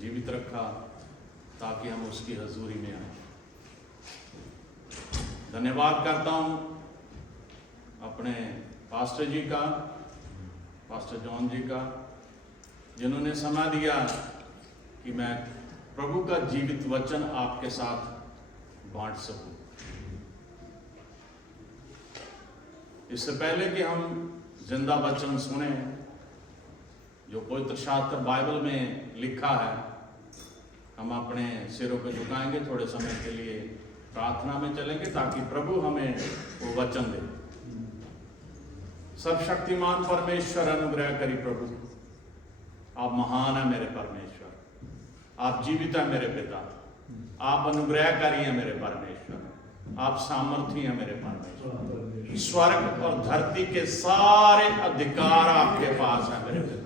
जीवित रखा ताकि हम उसकी हजूरी में आए। धन्यवाद करता हूँ अपने पास्टर जी का, पास्टर जॉन जी का, जिन्होंने समय दिया कि मैं प्रभु का जीवित वचन आपके साथ बांट सकूं। इससे पहले कि हम जिंदा वचन सुने जो पवित्र शास्त्र बाइबल में लिखा है, हम अपने सिरों पे झुकाएंगे, थोड़े समय के लिए प्रार्थना में चलेंगे ताकि प्रभु हमें वो वचन दे। सर्वशक्तिमान परमेश्वर अनुग्रह करी प्रभु, आप महान है मेरे परमेश्वर, आप जीवित है मेरे पिता, आप अनुग्रहकारी हैं मेरे परमेश्वर, आप सामर्थी हैं मेरे परमेश्वर। स्वर्ग और धरती के सारे अधिकार आपके पास है मेरे पिता।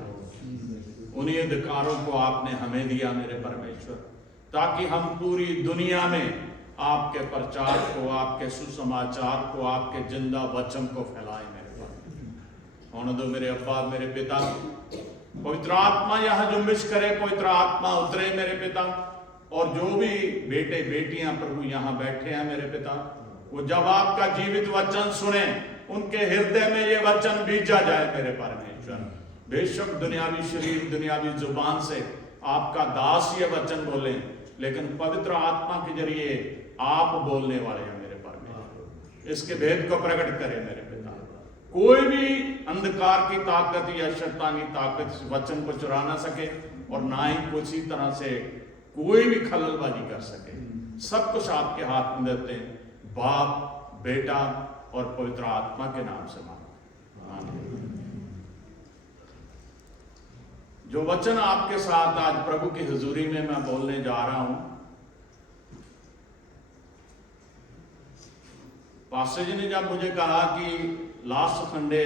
उन्हीं अधिकारों को आपने हमें दिया मेरे परमेश्वर, ताकि हम पूरी दुनिया में आपके प्रचार को, आपके सुसमाचार को, आपके जिंदा वचन को फैलाएं मेरे परमेश्वर। होने दो मेरे अब्बा, मेरे पिता, पवित्र आत्मा यहाँ जुम्बिश करे, पवित्र आत्मा उतरे मेरे पिता, और जो भी बेटे बेटियां प्रभु यहाँ बैठे हैं मेरे पिता, वो जब आपका जीवित वचन सुने उनके हृदय में ये वचन बीजा जाए मेरे परमेश्वर। बेशक दुनियावी शरीर, दुनियावी जुबान से आपका दास ये वचन बोले, लेकिन पवित्र आत्मा के जरिए आप बोलने वाले हैं मेरे परमेश्वर। इसके भेद को प्रकट करें मेरे पिता। कोई भी अंधकार की ताकत या शैतानी ताकत इस वचन को चुरा ना सके, और ना ही किसी तरह से कोई भी खललबाजी कर सके। सब कुछ आपके हाथ में देते हैं, बाप, बेटा और पवित्र आत्मा के नाम से मांगते। आमीन। जो वचन आपके साथ आज प्रभु की हुजूरी में मैं बोलने जा रहा हूं, पास्टर जी ने जब मुझे कहा कि लास्ट संडे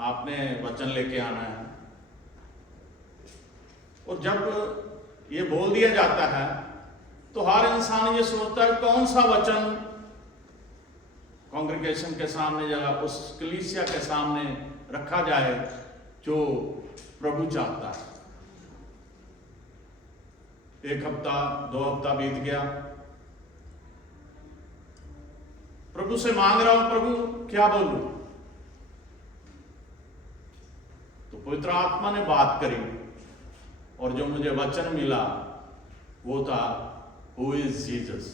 आपने वचन लेके आना है, और जब ये बोल दिया जाता है तो हर इंसान ये सोचता है कौन सा वचन कांग्रेगेशन के सामने या उस कलीसिया के सामने रखा जाए जो प्रभु चाहता है। एक हफ्ता, 2 हफ्ता बीत गया, प्रभु से मांग रहा हूं प्रभु क्या बोलूं, तो पवित्र आत्मा ने बात करी और जो मुझे वचन मिला वो था हु इज जीसस।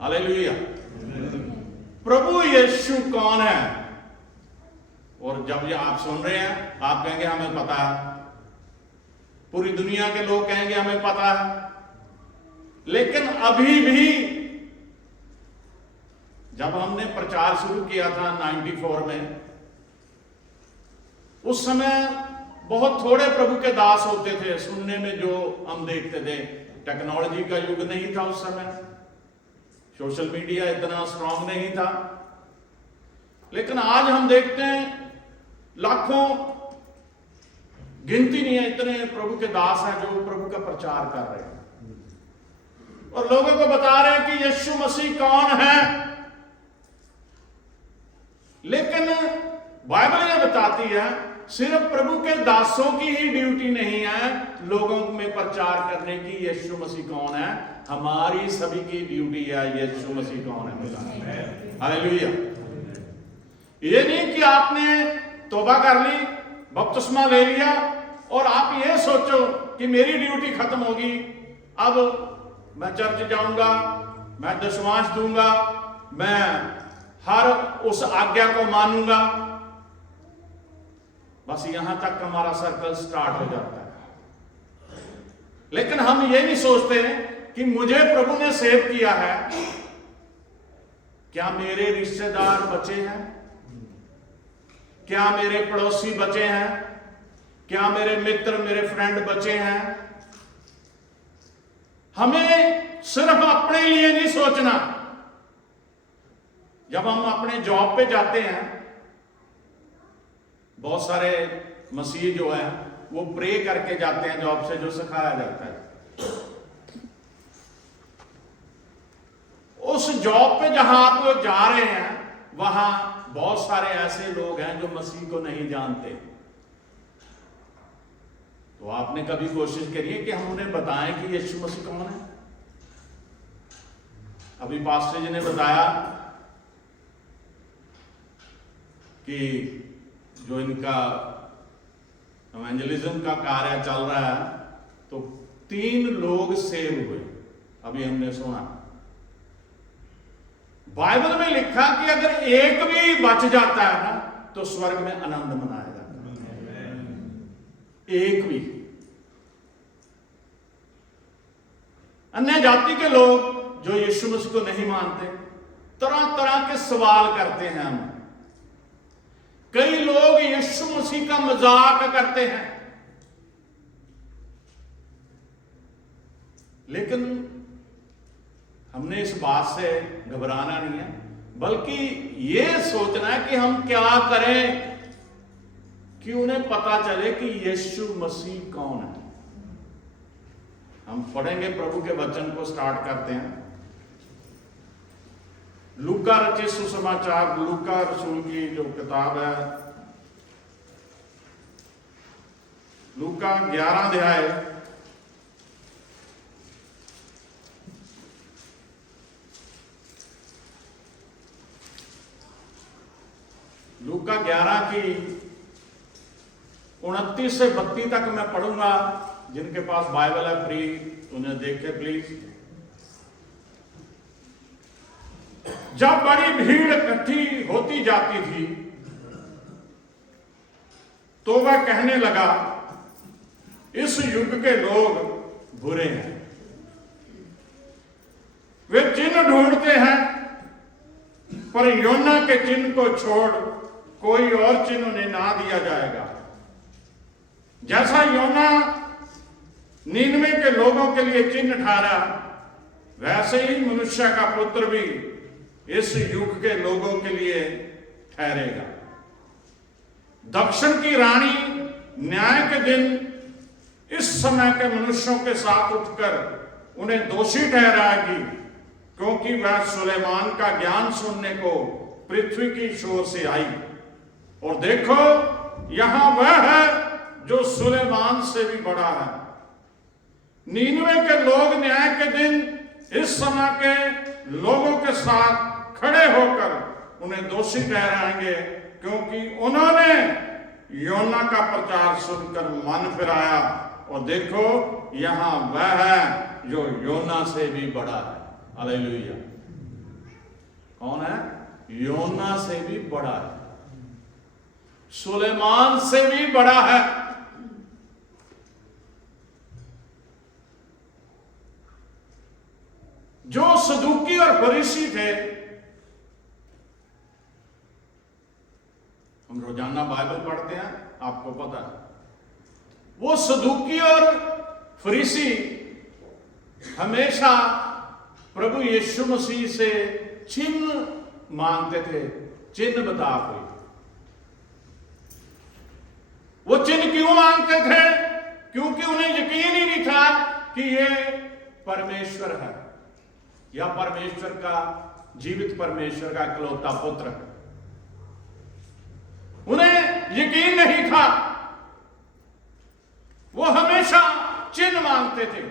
हालेलुया। प्रभु यीशु कौन है? और जब ये आप सुन रहे हैं आप कहेंगे हमें पता है, पूरी दुनिया के लोग कहेंगे हमें पता है, लेकिन अभी भी जब हमने प्रचार शुरू किया था 94 में, उस समय बहुत थोड़े प्रभु के दास होते थे। सुनने में जो हम देखते थे, टेक्नोलॉजी का युग नहीं था उस समय, सोशल मीडिया इतना स्ट्रांग नहीं था, लेकिन आज हम देखते हैं लाखों, गिनती नहीं है, इतने प्रभु के दास हैं जो प्रभु का प्रचार कर रहे हैं और लोगों को बता रहे हैं कि यीशु मसीह कौन है। लेकिन बाइबल ये बताती है सिर्फ प्रभु के दासों की ही ड्यूटी नहीं है लोगों में प्रचार करने की यीशु मसीह कौन है, हमारी सभी की ड्यूटी है यीशु मसीह कौन है। हालेलुया। ये नहीं कि आपने तौबा कर ली, बपतिस्मा ले लिया और आप ये सोचो कि मेरी ड्यूटी खत्म होगी, अब मैं चर्च जाऊंगा, मैं दशमांश दूंगा, मैं हर उस आज्ञा को मानूंगा, बस यहां तक हमारा सर्कल स्टार्ट हो जाता है। लेकिन हम ये नहीं सोचते कि मुझे प्रभु ने सेव किया है, क्या मेरे रिश्तेदार बचे हैं, क्या मेरे पड़ोसी बचे हैं, क्या मेरे मित्र, मेरे फ्रेंड बचे हैं। हमें सिर्फ अपने लिए नहीं सोचना। जब हम अपने जॉब पे जाते हैं, बहुत सारे मसीह जो है वो प्रे करके जाते हैं जॉब से, जो सिखाया जाता है। उस जॉब पे जहां आप जा रहे हैं वहां बहुत सारे ऐसे लोग हैं जो मसीह को नहीं जानते। तो आपने कभी कोशिश करी है कि हम उन्हें बताएं कि यीशु मसीह कौन है? अभी पास्टर जी ने बताया कि जो इनका इवेंजलिज्म का कार्य चल रहा है, तो 3 लोग सेव हुए, अभी हमने सुना। बाइबल में लिखा कि अगर एक भी बच जाता है ना तो स्वर्ग में आनंद मनाया जाता है। एक भी। अन्य जाति के लोग जो यीशु मसीह को नहीं मानते, तरह तरह के सवाल करते हैं हमें। कई लोग यीशु मसीह का मजाक करते हैं, लेकिन हमने इस बात से घबराना नहीं है, बल्कि यह सोचना है कि हम क्या करें कि उन्हें पता चले कि यीशु मसीह कौन है। हम पढ़ेंगे, प्रभु के वचन को स्टार्ट करते हैं। लूका रचित सुसमाचार, लूका रसूल की जो किताब है, लूका 11 अध्याय, लूका 11 की 29 से 32 तक मैं पढ़ूंगा। जिनके पास बाइबल है फ्री, उन्हें देखे प्लीज। जब बड़ी भीड़ इकट्ठी होती जाती थी तो वह कहने लगा, इस युग के लोग बुरे हैं, वे चिन्ह ढूंढते हैं, पर योना के चिन्ह को छोड़ कोई और चिन्ह उन्हें ना दिया जाएगा। जैसा योना नीनवे के लोगों के लिए चिन्ह ठहरा, वैसे ही मनुष्य का पुत्र भी इस युग के लोगों के लिए ठहरेगा। दक्षिण की रानी न्याय के दिन इस समय के मनुष्यों के साथ उठकर उन्हें दोषी ठहराएगी, क्योंकि वह सुलेमान का ज्ञान सुनने को पृथ्वी की शोर से आई। और देखो, यहां वह है जो सुलेमान से भी बड़ा है। नीनवे के लोग न्याय के दिन इस समय के लोगों के साथ खड़े होकर उन्हें दोषी ठहराएंगे, क्योंकि उन्होंने योना का प्रचार सुनकर मन फिराया। और देखो, यहां वह है जो योना से भी बड़ा है। हालेलुया। कौन है? योना से भी बड़ा है, सुलेमान से भी बड़ा है। जो सदूकी और फरीसी थे, हम रोजाना बाइबल पढ़ते हैं, आपको पता है, वो सदूकी और फरीसी हमेशा प्रभु यीशु मसीह से चिन्ह मांगते थे। चिन्ह बता कोई। वो चिन्ह क्यों मांगते थे? क्योंकि उन्हें यकीन ही नहीं था कि ये परमेश्वर है, या परमेश्वर का, जीवित परमेश्वर का इकलौता पुत्र है। उन्हें यकीन नहीं था। वो हमेशा चिन्ह मांगते थे।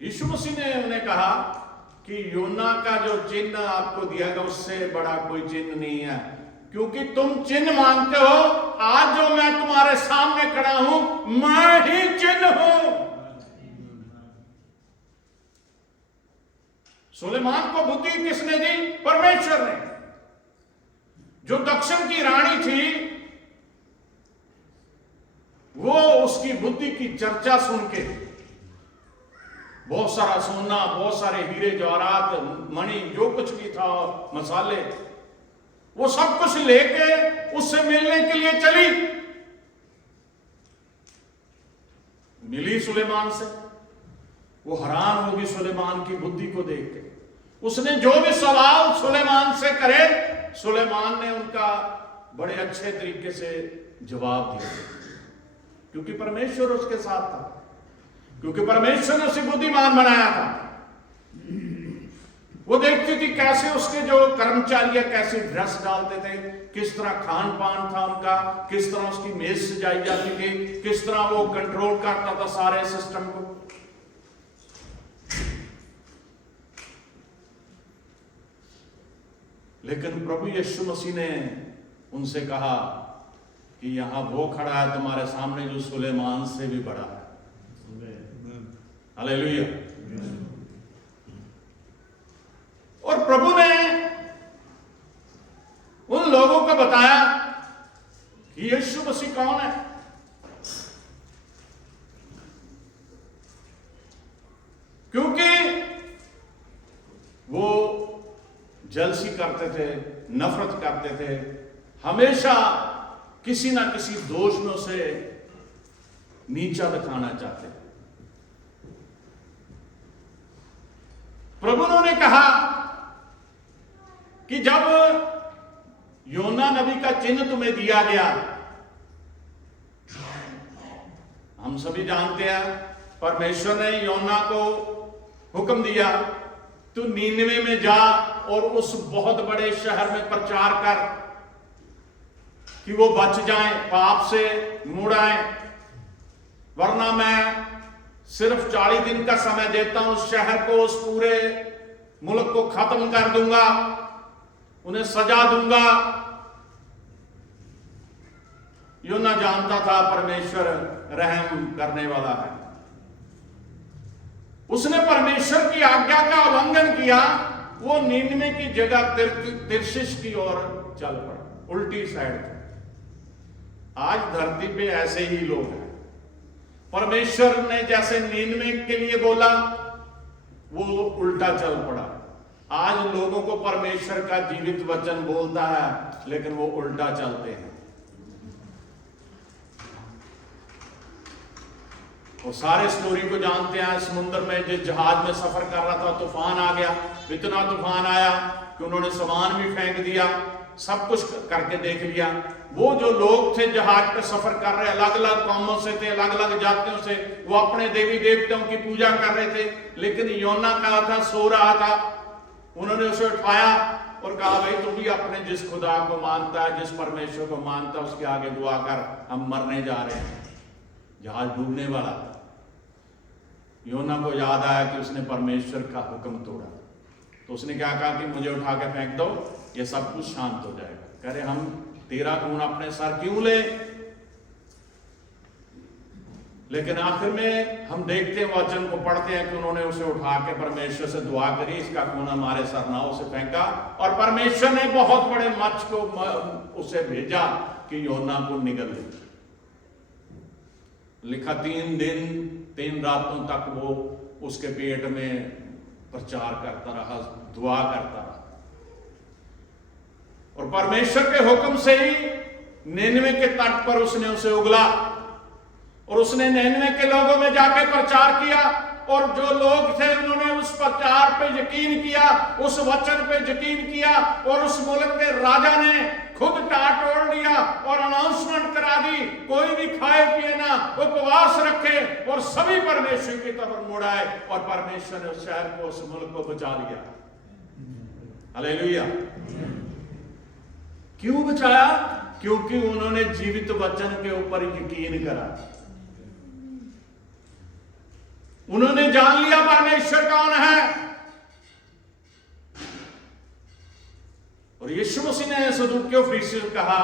यीशु मसीह ने उन्हें कहा कि योना का जो चिन्ह आपको दिया गया उससे बड़ा कोई चिन्ह नहीं है, क्योंकि तुम चिन्ह मांगते हो। आज जो मैं तुम्हारे सामने खड़ा हूं, मैं ही चिन्ह हूं। सुलेमान को बुद्धि किसने दी? परमेश्वर ने। जो दक्षिण की रानी थी, वो उसकी बुद्धि की चर्चा सुन के बहुत सारा सोना, बहुत सारे हीरे जवाहरात, मणि, जो कुछ भी था, मसाले, वो सब कुछ लेके उससे मिलने के लिए चली। मिली सुलेमान से। वो हैरान होगी सुलेमान की बुद्धि को देख के। उसने जो भी सवाल सुलेमान से करे, सुलेमान ने उनका बड़े अच्छे तरीके से जवाब दिया, क्योंकि परमेश्वर उसके साथ था, क्योंकि परमेश्वर ने उसे बुद्धिमान बनाया था। वो देखती थी कैसे उसके जो कर्मचारी कैसे ड्रेस डालते थे, किस तरह खान पान था उनका, किस तरह उसकी मेज सजाई जाती थी, किस तरह वो कंट्रोल करता था सारे सिस्टम को। लेकिन प्रभु यीशु मसीह ने उनसे कहा कि यहां वो खड़ा है तुम्हारे सामने जो सुलेमान से भी बड़ा है। हालेलुया। और प्रभु ने उन लोगों को बताया कि यीशु मसीह कौन है। क्योंकि वो जलसी करते थे, नफरत करते थे, हमेशा किसी ना किसी दोष में उसे नीचा दिखाना चाहते थे। प्रभु ने कहा कि जब योना नबी का चिन्ह तुम्हें दिया गया, हम सभी जानते हैं परमेश्वर ने योना को हुक्म दिया तू नीनवे में जा और उस बहुत बड़े शहर में प्रचार कर कि वो बच जाएं, पाप से मुड़ आए, वरना मैं सिर्फ 40 दिन का समय देता हूं, उस शहर को, उस पूरे मुल्क को खत्म कर दूंगा, उन्हें सजा दूंगा। योना जानता था परमेश्वर रहम करने वाला है। उसने परमेश्वर की आज्ञा का उल्लंघन किया, वो नीनवे की जगह तिर्शिश की ओर चल पड़ा, उल्टी साइड। आज धरती पे ऐसे ही लोग हैं। परमेश्वर ने जैसे नीनवे के लिए बोला वो उल्टा चल पड़ा। आज लोगों को परमेश्वर का जीवित वचन बोलता है लेकिन वो उल्टा चलते हैं। वो सारे स्टोरी को जानते हैं। समुद्र में जिस जहाज में सफर कर रहा था तूफान आ गया, इतना तूफान आया कि उन्होंने सामान भी फेंक दिया, सब कुछ करके देख लिया। वो जो लोग थे जहाज पे सफर कर रहे, अलग अलग कौमों से थे, अलग अलग जातियों से, वो अपने देवी देवताओं की पूजा कर रहे थे। लेकिन योना कहा था, सो रहा था। उन्होंने उसे उठाया और कहा भाई तू भी अपने जिस खुदा को मानता है, जिस परमेश्वर को मानता है, उसके आगे दुआ कर, हम मरने जा रहे हैं। जहाज डूबने वाला था। योना को याद आया कि उसने परमेश्वर का हुक्म तोड़ा, तो उसने क्या कहा कि मुझे उठा के फेंक दो, ये सब कुछ शांत हो जाएगा। कह रहे हम तेरा खून अपने सर क्यों ले। लेकिन आखिर में हम देखते हैं, वचन को पढ़ते हैं कि उन्होंने उसे उठा के परमेश्वर से दुआ करी, इसका खून हमारे सर ना, उसे फेंका, और परमेश्वर ने बहुत बड़े मच्छ को उसे भेजा कि योना को निगल ले। लिखा 3 दिन 3 रातों तक वो उसके पेट में प्रचार करता रहा, दुआ करता रहा। और परमेश्वर के हुक्म से ही निनवे के तट पर उसने उसे उगला और उसने निनवे के लोगों में जाके प्रचार किया। और जो लोग थे उन्होंने उस प्रचार पे यकीन किया, उस वचन पे यकीन किया। और उस मुल्क के राजा ने खुद टाट ओढ़ लिया और अनाउंसमेंट करा दी, कोई भी खाए पिए ना, उपवास रखे और सभी परमेश्वर की तरफ मुड़ आए। और परमेश्वर ने उस शहर को, उस मुल्क को बचा लिया। हालेलुया। क्यों बचाया? क्योंकि उन्होंने जीवित वचन के ऊपर यकीन करा। उन्होंने जान लिया परमेश्वर कौन है। और यीशु मसीह ने सदूकियों फरीसियों से कहा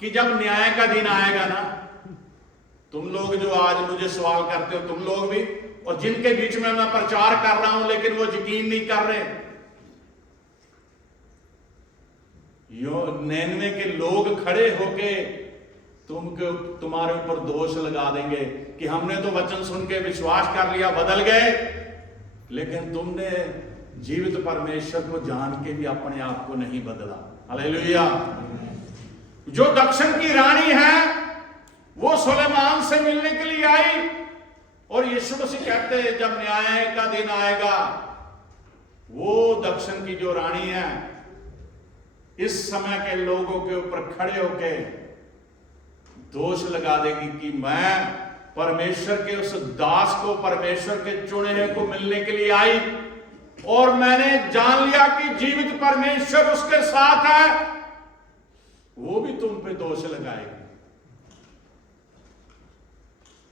कि जब न्याय का दिन आएगा ना, तुम लोग जो आज मुझे सवाल करते हो, तुम लोग भी, और जिनके बीच में मैं प्रचार कर रहा हूं लेकिन वो यकीन नहीं कर रहे, निनवे के लोग खड़े होके तुम्हारे ऊपर दोष लगा देंगे कि हमने तो वचन सुन के विश्वास कर लिया, बदल गए, लेकिन तुमने जीवित परमेश्वर को जान के भी अपने आप को नहीं बदला। हालेलुया। जो दक्षिण की रानी है वो सुलेमान से मिलने के लिए आई, और यीशु मसीह कहते हैं जब न्याय का दिन आएगा, वो दक्षिण की जो रानी है इस समय के लोगों के ऊपर खड़े होके दोष लगा देगी कि मैं परमेश्वर के उस दास को, परमेश्वर के चुने को मिलने के लिए आई, और मैंने जान लिया कि जीवित परमेश्वर उसके साथ है, वो भी तुम पे दोष लगाएगी।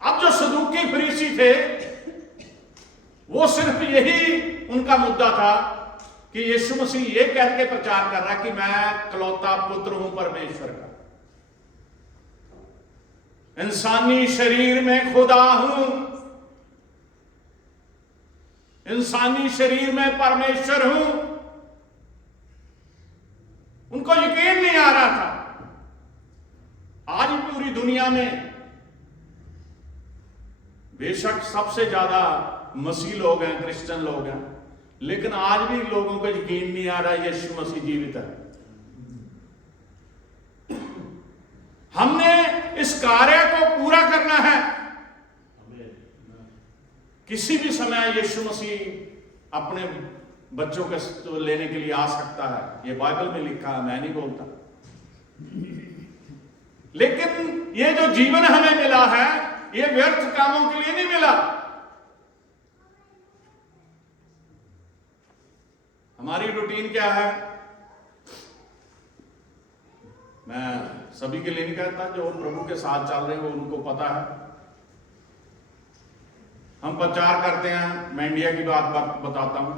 अब जो सदूकी फरीसी थे, वो सिर्फ यही उनका मुद्दा था कि यीशु मसीह ये कह के प्रचार कर रहा है कि मैं इकलौता पुत्र हूं परमेश्वर का, इंसानी शरीर में खुदा हूं, इंसानी शरीर में परमेश्वर हूं। उनको यकीन नहीं आ रहा था। आज पूरी दुनिया में बेशक सबसे ज्यादा मसीह लोग हैं, क्रिश्चियन लोग हैं, लेकिन आज भी लोगों को यकीन नहीं आ रहा यीशु मसीह जीवित है। हमने इस कार्य को पूरा करना है। किसी भी समय यीशु मसीह अपने बच्चों को लेने के लिए आ सकता है, ये बाइबल में लिखा है, मैं नहीं बोलता। लेकिन ये जो जीवन हमें मिला है, ये व्यर्थ कामों के लिए नहीं मिला। हमारी रूटीन क्या है? मैं सभी के लिए नहीं कहता, जो प्रभु के साथ चल रहे हैं वो उनको पता है। हम प्रचार करते हैं, मैं इंडिया की बात बताता हूं।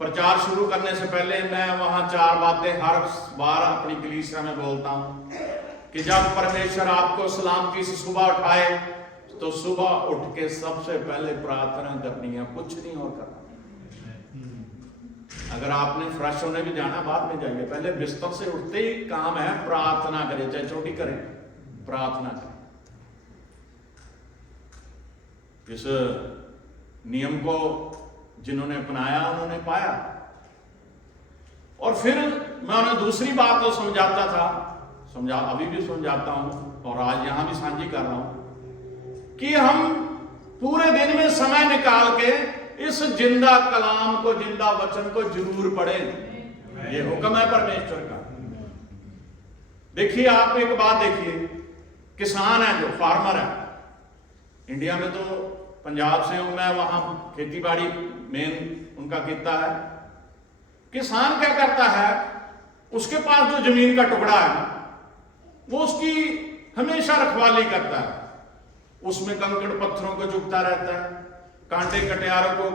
प्रचार शुरू करने से पहले मैं वहां 4 बातें हर बार अपनी कलीसिया में बोलता हूं कि जब परमेश्वर आपको सलामती से सुबह उठाए तो सुबह उठ के सबसे पहले प्रार्थना करनी है, कुछ नहीं और करना। अगर आपने फ्रेश होने भी जाना बाद में जाइए, पहले बिस्तर से उठते ही काम है प्रार्थना करें, चाहे छोटी करें, प्रार्थना करें। इस नियम को जिन्होंने अपनाया उन्होंने पाया। और फिर मैं उन्हें दूसरी बात तो समझाता था, अभी भी समझाता हूं और आज यहां भी साझी कर रहा हूं कि हम पूरे दिन में समय निकाल के इस जिंदा कलाम को, जिंदा वचन को जरूर पढ़ें। ये हुक्म है परमेश्वर का। देखिए, आप एक बात देखिए, किसान है जो फार्मर है, इंडिया में तो पंजाब से हूं मैं, वहां खेती बाड़ी मेन उनका कितना है। किसान क्या करता है, उसके पास जो जमीन का टुकड़ा है वो उसकी हमेशा रखवाली करता है, उसमें कंकड़ पत्थरों को चुगता रहता है, कांटे कटियारों को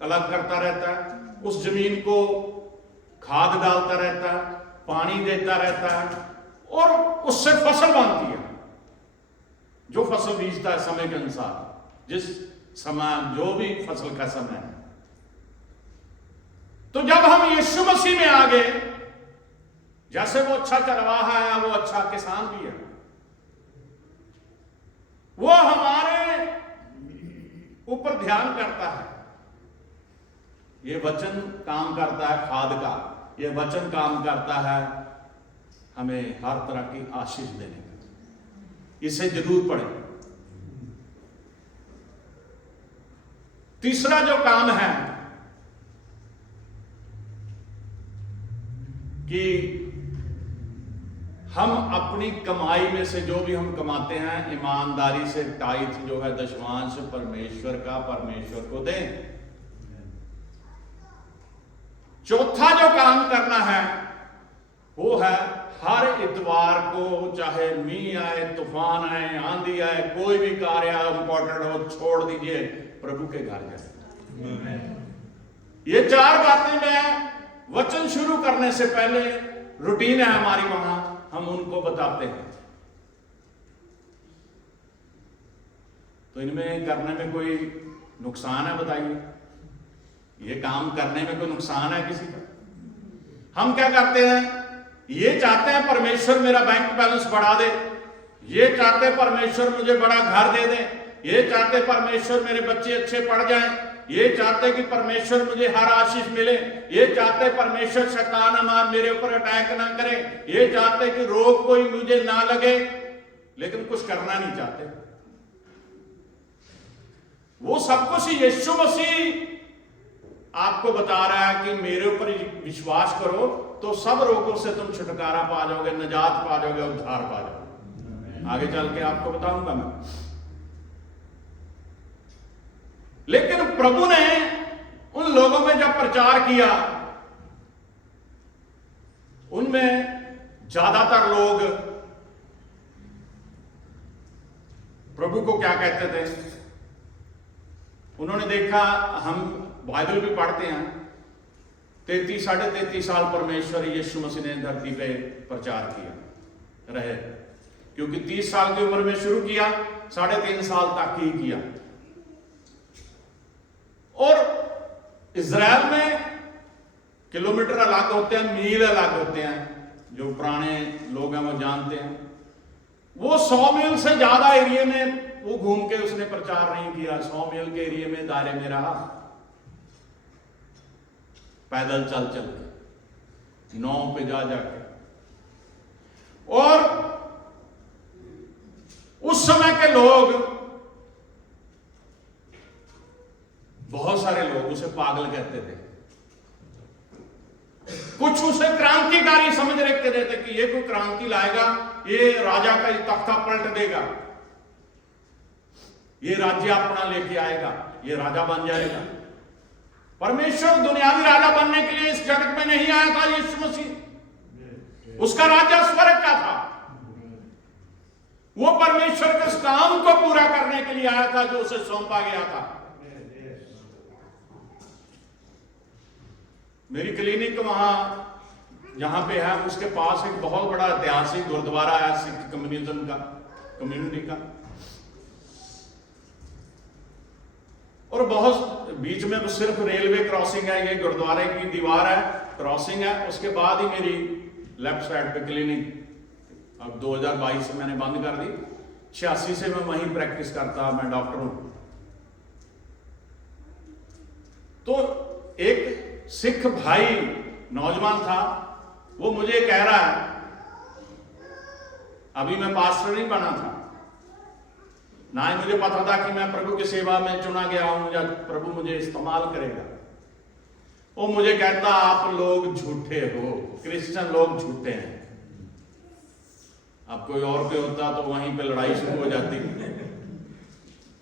अलग करता रहता है, उस जमीन को खाद डालता रहता है, पानी देता रहता है और उससे फसल बनती है। जो फसल बीजता है समय के अनुसार, जिस समय जो भी फसल का समय है। तो जब हम यीशु मसीह में आ गए, जैसे वो अच्छा चरवाहा है, वो अच्छा किसान भी है, वो हमारे ऊपर ध्यान करता है। ये वचन काम करता है खाद का, ये वचन काम करता है हमें हर तरह की आशीष देने का। इसे जरूर पढ़ें। तीसरा जो काम है कि हम अपनी कमाई में से जो भी हम कमाते हैं, ईमानदारी से टाइथ जो है दशमांश परमेश्वर को दें। चौथा जो काम करना है वो है हर इतवार को, चाहे मींह आए, तूफान आए, आंधी आए, कोई भी कार्य इंपॉर्टेंट हो, छोड़ दीजिए, प्रभु के घर जाए। ये 4 बातें मैं वचन शुरू करने से पहले रूटीन है हमारी, वहां हम उनको बताते हैं। तो इनमें करने में कोई नुकसान है? बताइए, ये काम करने में कोई नुकसान है किसी का? हम क्या करते हैं, ये चाहते हैं परमेश्वर मेरा बैंक बैलेंस बढ़ा दे, ये चाहते हैं परमेश्वर मुझे बड़ा घर दे दे, ये चाहते परमेश्वर मेरे बच्चे अच्छे पढ़ जाएं, ये चाहते कि परमेश्वर मुझे हर आशीष मिले, ये चाहते परमेश्वर शैतान मेरे ऊपर अटैक ना करे, ये चाहते कि रोग कोई मुझे ना लगे, लेकिन कुछ करना नहीं चाहते। वो सब कुछ यीशु मसीह आपको बता रहा है कि मेरे ऊपर विश्वास करो तो सब रोगों से तुम छुटकारा पा जाओगे, निजात पा जाओगे, उद्धार पा जाओगे। आगे चल के आपको बताऊंगा मैं। लेकिन प्रभु ने उन लोगों में जब प्रचार किया, उनमें ज्यादातर लोग प्रभु को क्या कहते थे? उन्होंने देखा, हम बाइबल भी पढ़ते हैं, 33-33.5 साल परमेश्वर यीशु मसीह ने धरती पे प्रचार किया रहे, क्योंकि 30 साल की उम्र में शुरू किया, 3.5 साल तक ही किया। और इज़राइल में किलोमीटर अलग होते हैं, मील अलग होते हैं, जो पुराने लोग हैं वो जानते हैं। वो 100 मील से ज्यादा एरिया में वो घूम के उसने प्रचार नहीं किया। 100 मील के एरिया में दायरे में रहा, पैदल चल चल के, नाव पे जा जाके। और उस समय के लोग, बहुत सारे लोग उसे पागल कहते थे, कुछ उसे क्रांतिकारी समझ रखते थे कि ये कोई क्रांति लाएगा, ये राजा का तख्ता पलट देगा, ये राज्य अपना लेके आएगा, ये राजा बन जाएगा। परमेश्वर दुनियावी राजा बनने के लिए इस जगत में नहीं आया था। यीशु मसीह, उसका राज्य स्वर्ग का था। वो परमेश्वर के काम को पूरा करने के लिए आया था जो उसे सौंपा गया था। मेरी क्लिनिक वहां जहां पे है, उसके पास एक बहुत बड़ा ऐतिहासिक गुरुद्वारा है सिख कम्युनिज्म का, कम्युनिटी का। और बहुत बीच में सिर्फ रेलवे क्रॉसिंग है, ये गुरुद्वारे की दीवार है, क्रॉसिंग है। उसके बाद ही मेरी लेफ्ट साइड पे क्लिनिक, अब 2022 से मैंने बंद कर दी, 86 से मैं वहीं प्रैक्टिस करता, मैं डॉक्टर हूं। तो एक सिख भाई नौजवान था, वो मुझे कह रहा है, अभी मैं पास्टर नहीं बना था, ना ही मुझे पता था कि मैं प्रभु की सेवा में चुना गया हूं या प्रभु मुझे इस्तेमाल करेगा। वो मुझे कहता, आप लोग झूठे हो, क्रिश्चियन लोग झूठे हैं। अब कोई और पे होता तो वहीं पे लड़ाई शुरू हो जाती,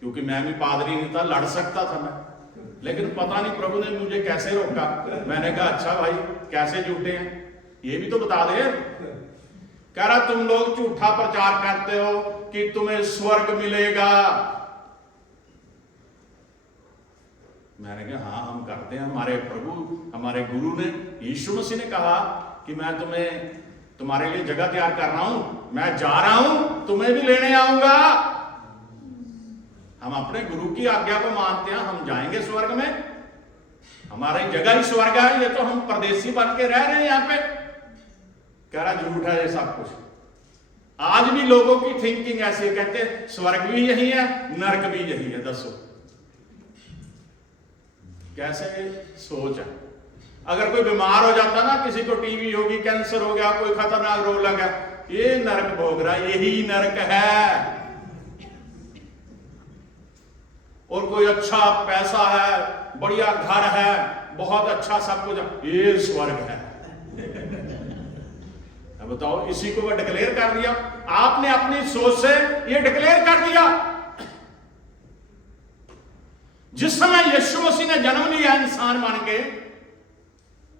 क्योंकि मैं भी पादरी नहीं था, लड़ सकता था मैं, लेकिन पता नहीं प्रभु ने मुझे कैसे रोका। मैंने कहा, अच्छा भाई कैसे झूठे हैं ये भी तो बता दे। कह रहा, तुम लोग झूठा प्रचार करते हो कि तुम्हें स्वर्ग मिलेगा। मैंने कहा, हाँ हम करते हैं, हमारे प्रभु, हमारे गुरु ने, यीशु मसीह ने कहा कि मैं तुम्हें, तुम्हारे लिए जगह तैयार कर रहा हूं, मैं जा रहा हूं, तुम्हें भी लेने आऊंगा। हम अपने गुरु की आज्ञा को मानते हैं, हम जाएंगे स्वर्ग में, हमारी जगह ही स्वर्ग है, ये तो हम परदेसी बन के रह रहे हैं यहां पे। कह रहा, झूठ है ये सब कुछ। आज भी लोगों की थिंकिंग ऐसी, कहते हैं स्वर्ग भी यही है, नरक भी यही है। दसो कैसे सोच है। अगर कोई बीमार हो जाता ना, किसी को टीबी होगी, कैंसर हो गया, कोई खतरनाक रोग लगा, ये नरक भोग रहा, यही नरक है। और कोई अच्छा पैसा है, बढ़िया घर है, बहुत अच्छा सब कुछ, ये स्वर्ग है। अब बताओ, इसी को वो डिक्लेयर कर दिया, आपने अपनी सोच से ये डिक्लेयर कर दिया। जिस समय यीशु मसीह ने जन्म लिया इंसान बन के,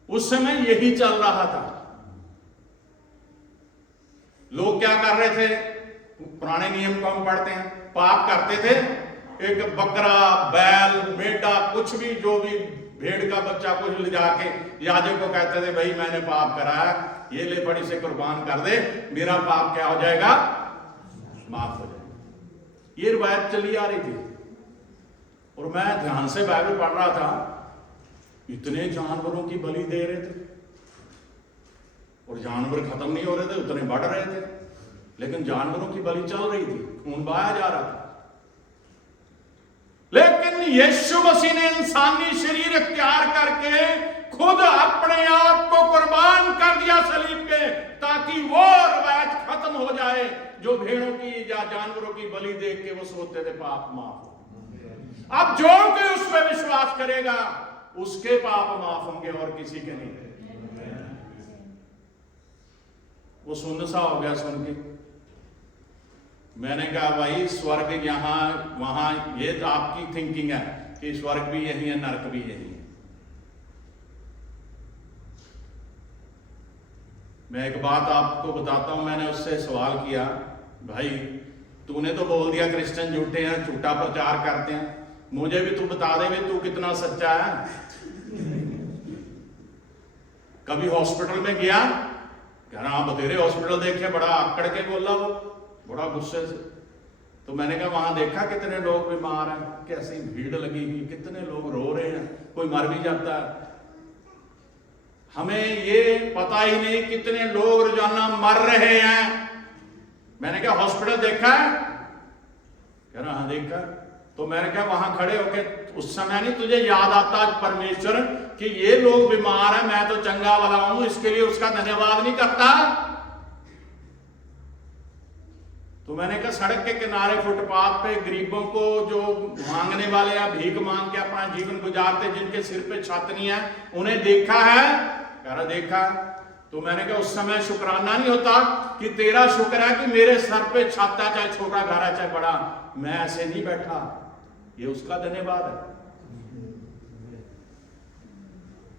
उस समय यही चल रहा था। लोग क्या कर रहे थे? पुराने नियम को हम पढ़ते हैं, पाप करते थे, एक बकरा, बैल, मेढा, कुछ भी, जो भी भेड़ का बच्चा कुछ ले जाके याजक को कहते थे, भाई मैंने पाप कराया, ये ले बड़ी से कुर्बान कर दे, मेरा पाप क्या हो जाएगा? माफ हो जाएगा। ये रिवायत चली आ रही थी। और मैं ध्यान से बाइबल पढ़ रहा था, इतने जानवरों की बलि दे रहे थे और जानवर खत्म नहीं हो रहे थे, उतने बढ़ रहे थे, लेकिन जानवरों की बलि चल रही थी, खून बहाया जा रहा था। लेकिन यीशु मसीह ने इंसानी शरीर इख्तियार करके खुद अपने आप को कुर्बान कर दिया सलीब पे, ताकि वो रवायत खत्म हो जाए जो भेड़ों की या जानवरों की बलि देख के वो सोचते थे पाप माफ हो। अब जो कोई उस पर विश्वास करेगा उसके पाप माफ होंगे और किसी के नहीं। वो सुन्न सा हो गया सुन के। मैंने कहा, भाई स्वर्ग यहां वहां, ये तो आपकी थिंकिंग है कि स्वर्ग भी यही है, नरक भी यही है। मैं एक बात आपको बताता हूं, मैंने उससे सवाल किया, भाई तूने तो बोल दिया क्रिश्चियन झूठे हैं, झूठा प्रचार करते हैं, मुझे भी तू बता दे भी तू कितना सच्चा है। कभी हॉस्पिटल में गया, कह रहा बतेरे हॉस्पिटल देखे, बड़ा आकड़ के बोला वो, बड़ा गुस्से से। तो मैंने कहा वहां देखा कितने लोग बीमार हैं, कैसी भीड़ लगी हुई, कितने लोग रो रहे हैं, कोई मर भी जाता है। हमें ये पता ही नहीं कितने लोग रोजाना मर रहे हैं। मैंने कहा हॉस्पिटल देखा है, कह रहा हाँ देखा। तो मैंने कहा वहां खड़े होके उस समय नहीं तुझे याद आता परमेश्वर कि ये लोग बीमार हैं, मैं तो चंगा वाला हूं, इसके लिए उसका धन्यवाद नहीं करता। तो मैंने कहा सड़क के किनारे फुटपाथ पे गरीबों को जो मांगने वाले या भीख मांग के अपना जीवन गुजारते, जिनके सिर पे छत नहीं है, उन्हें देखा है, कह रहा देखा। तो मैंने कहा उस समय शुक्राना नहीं होता कि तेरा शुक्र है कि मेरे सर पे छत है, चाहे छोटा घर है चाहे बड़ा, मैं ऐसे नहीं बैठा, ये उसका धन्यवाद है।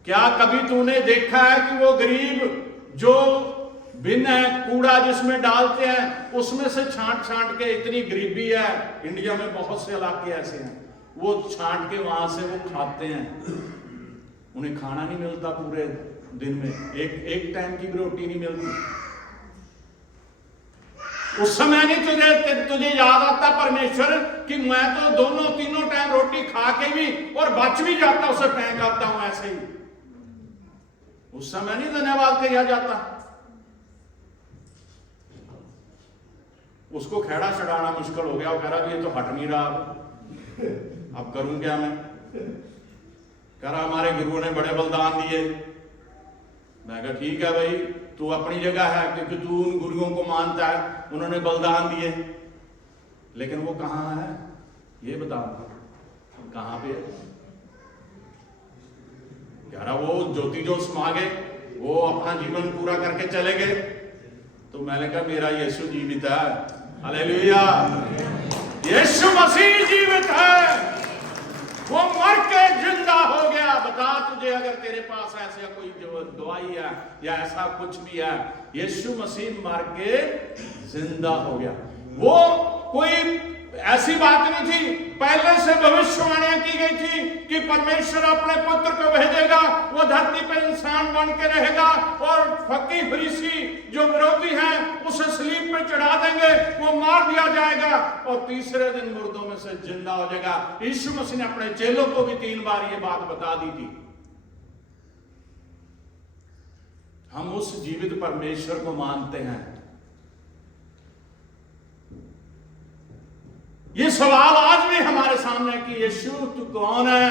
क्या कभी तूने देखा है कि वो गरीब जो बिन है, कूड़ा जिसमें डालते हैं उसमें से छांट छांट के, इतनी गरीबी है इंडिया में, बहुत से इलाके ऐसे हैं, वो छांट के वहां से वो खाते हैं, उन्हें खाना नहीं मिलता पूरे दिन में, एक टाइम की भी रोटी नहीं मिलती। उस समय नहीं तुझे याद आता परमेश्वर कि मैं तो दोनों तीनों टाइम रोटी खा के भी और बच भी जाता, उसे फेंक आता हूं ऐसे ही। उस समय नहीं धन्यवाद किया जाता। उसको खेड़ा चढ़ाना मुश्किल हो गया, वो कह रहा ये तो हट नहीं रहा, अब करूं क्या मैं। कह रहा हमारे गुरुओं ने बड़े बलिदान दिए। मैं कहा ठीक है भाई, तू अपनी जगह है क्योंकि तू उन गुरुओं को मानता है, उन्होंने बलिदान दिए, लेकिन वो कहां है ये बता, कहां पे। कह रहा वो ज्योति जो समा गए, वो अपना जीवन पूरा करके चले गए। तो मैंने कहा मेरा यीशु जीवित है, हालेलुया, यीशु मसीह जीवित है, वो मर के जिंदा हो गया। बता तुझे अगर तेरे पास ऐसा कोई जो दवाई है या ऐसा कुछ भी है, यीशु मसीह मर के जिंदा हो गया। वो कोई ऐसी बात नहीं थी, पहले से भविष्यवाणी की गई थी कि परमेश्वर अपने पुत्र को भेजेगा, वो धरती पे इंसान बन के रहेगा और फकीर फरीसी जो विरोधी हैं उसे सलीब पे चढ़ा देंगे, वो मार दिया जाएगा और तीसरे दिन मुर्दों में से जिंदा हो जाएगा। यीशु मसीह ने अपने चेलों को भी 3 बार ये बात बता दी थी। हम उस जीवित परमेश्वर को मानते हैं। ये सवाल आज भी हमारे सामने है कि यीशु तू कौन है।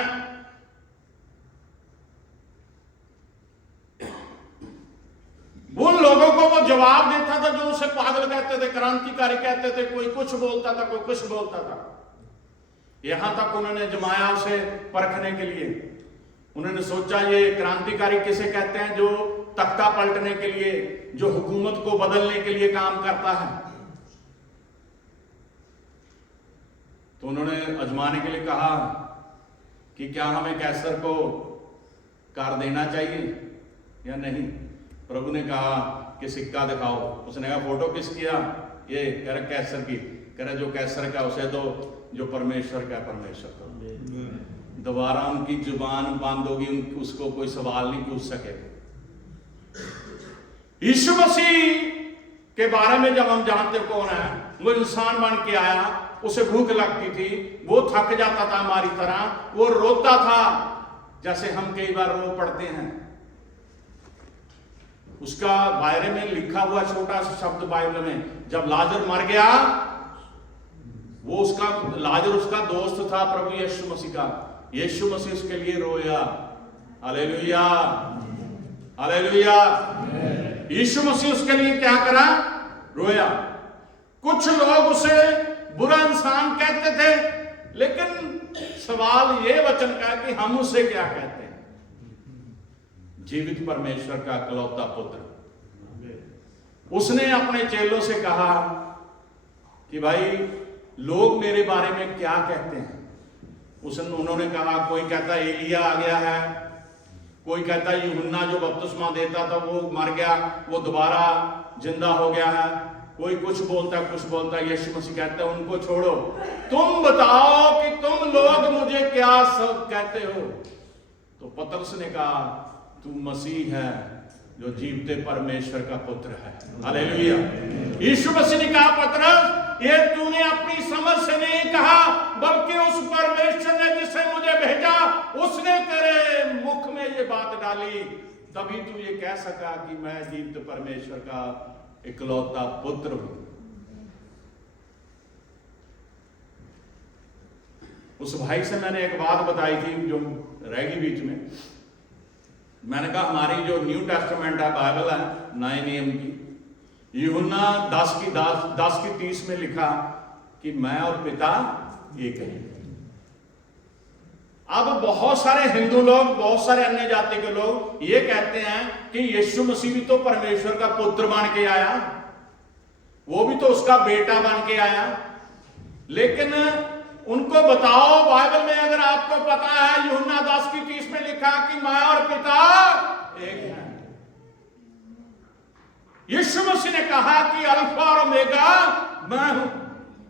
उन लोगों को वो जवाब देता था जो उसे पागल कहते थे, क्रांतिकारी कहते थे, कोई कुछ बोलता था, कोई कुछ बोलता था। यहां तक उन्होंने जमाया उसे परखने के लिए। उन्होंने सोचा ये क्रांतिकारी किसे कहते हैं, जो तख्ता पलटने के लिए, जो हुकूमत को बदलने के लिए काम करता है। तो उन्होंने आजमाने के लिए कहा कि क्या हमें कैसर को कर देना चाहिए या नहीं। प्रभु ने कहा कि सिक्का दिखाओ। उसने कहा फोटो किसकी है, ये कह रहा कैसर की। कह रहा जो कैसर का उसे दो, जो परमेश्वर का परमेश्वर को। दोबारा उनकी जुबान बंद होगी, उसको कोई सवाल नहीं पूछ सके। यीशु मसीह के बारे में जब हम जानते कौन है, वो इंसान बन के आया, उसे भूख लगती थी, वो थक जाता था हमारी तरह, वो रोता था जैसे हम कई बार रो पड़ते हैं। उसका बारे में लिखा हुआ छोटा सा शब्द बाइबल में, जब लाजर मर गया, वो लाजर उसका दोस्त था प्रभु यीशु मसीह का। यीशु मसीह उसके लिए रोया। Hallelujah, hallelujah. यीशु मसीह उसके लिए क्या करा, रोया। कुछ लोग उसे बुरा इंसान कहते थे, लेकिन सवाल ये वचन का कि हम उसे क्या कहते हैं, जीवित परमेश्वर का इकलौता पुत्र। उसने अपने चेलों से कहा कि भाई लोग मेरे बारे में क्या कहते हैं। उन्होंने कहा कोई कहता एलिया आ गया है, कोई कहता है यूहन्ना जो बपतिस्मा देता था वो मर गया, वो दोबारा जिंदा हो गया है। कोई कुछ बोलता है। यीशु मसीह कहता है उनको छोड़ो, तुम बताओ कि तुम लोग मुझे क्या सब कहते हो। तो पतरस ने कहा तू मसीह है जो जीवते परमेश्वर का पुत्र है। हालेलुया। यीशु मसीह ने कहा पतरस ये तूने अपनी समझ से नहीं कहा, बल्कि उस परमेश्वर ने जिसे मुझे भेजा उसने तेरे मुख में ये बात डाली, तभी तू ये कह सका कि मैं जीवते परमेश्वर का इकलौता पुत्र हूं। उस भाई से मैंने एक बात बताई थी जो रह गई बीच में। मैंने कहा हमारी जो न्यू टेस्टामेंट है, बाइबल है नए नियम की, यूहन्ना 10:30 में लिखा कि मैं और पिता एक है। अब बहुत सारे हिंदू लोग, बहुत सारे अन्य जाति के लोग ये कहते हैं कि यीशु मसीह भी तो परमेश्वर का पुत्र बन के आया, वो भी तो उसका बेटा बन के आया। लेकिन उनको बताओ बाइबल में अगर आपको पता है यूहन्ना 10:30 में लिखा कि मैं और पिता एक हैं। यीशु मसीह ने कहा कि अल्फा और ओमेगा मैं हूं,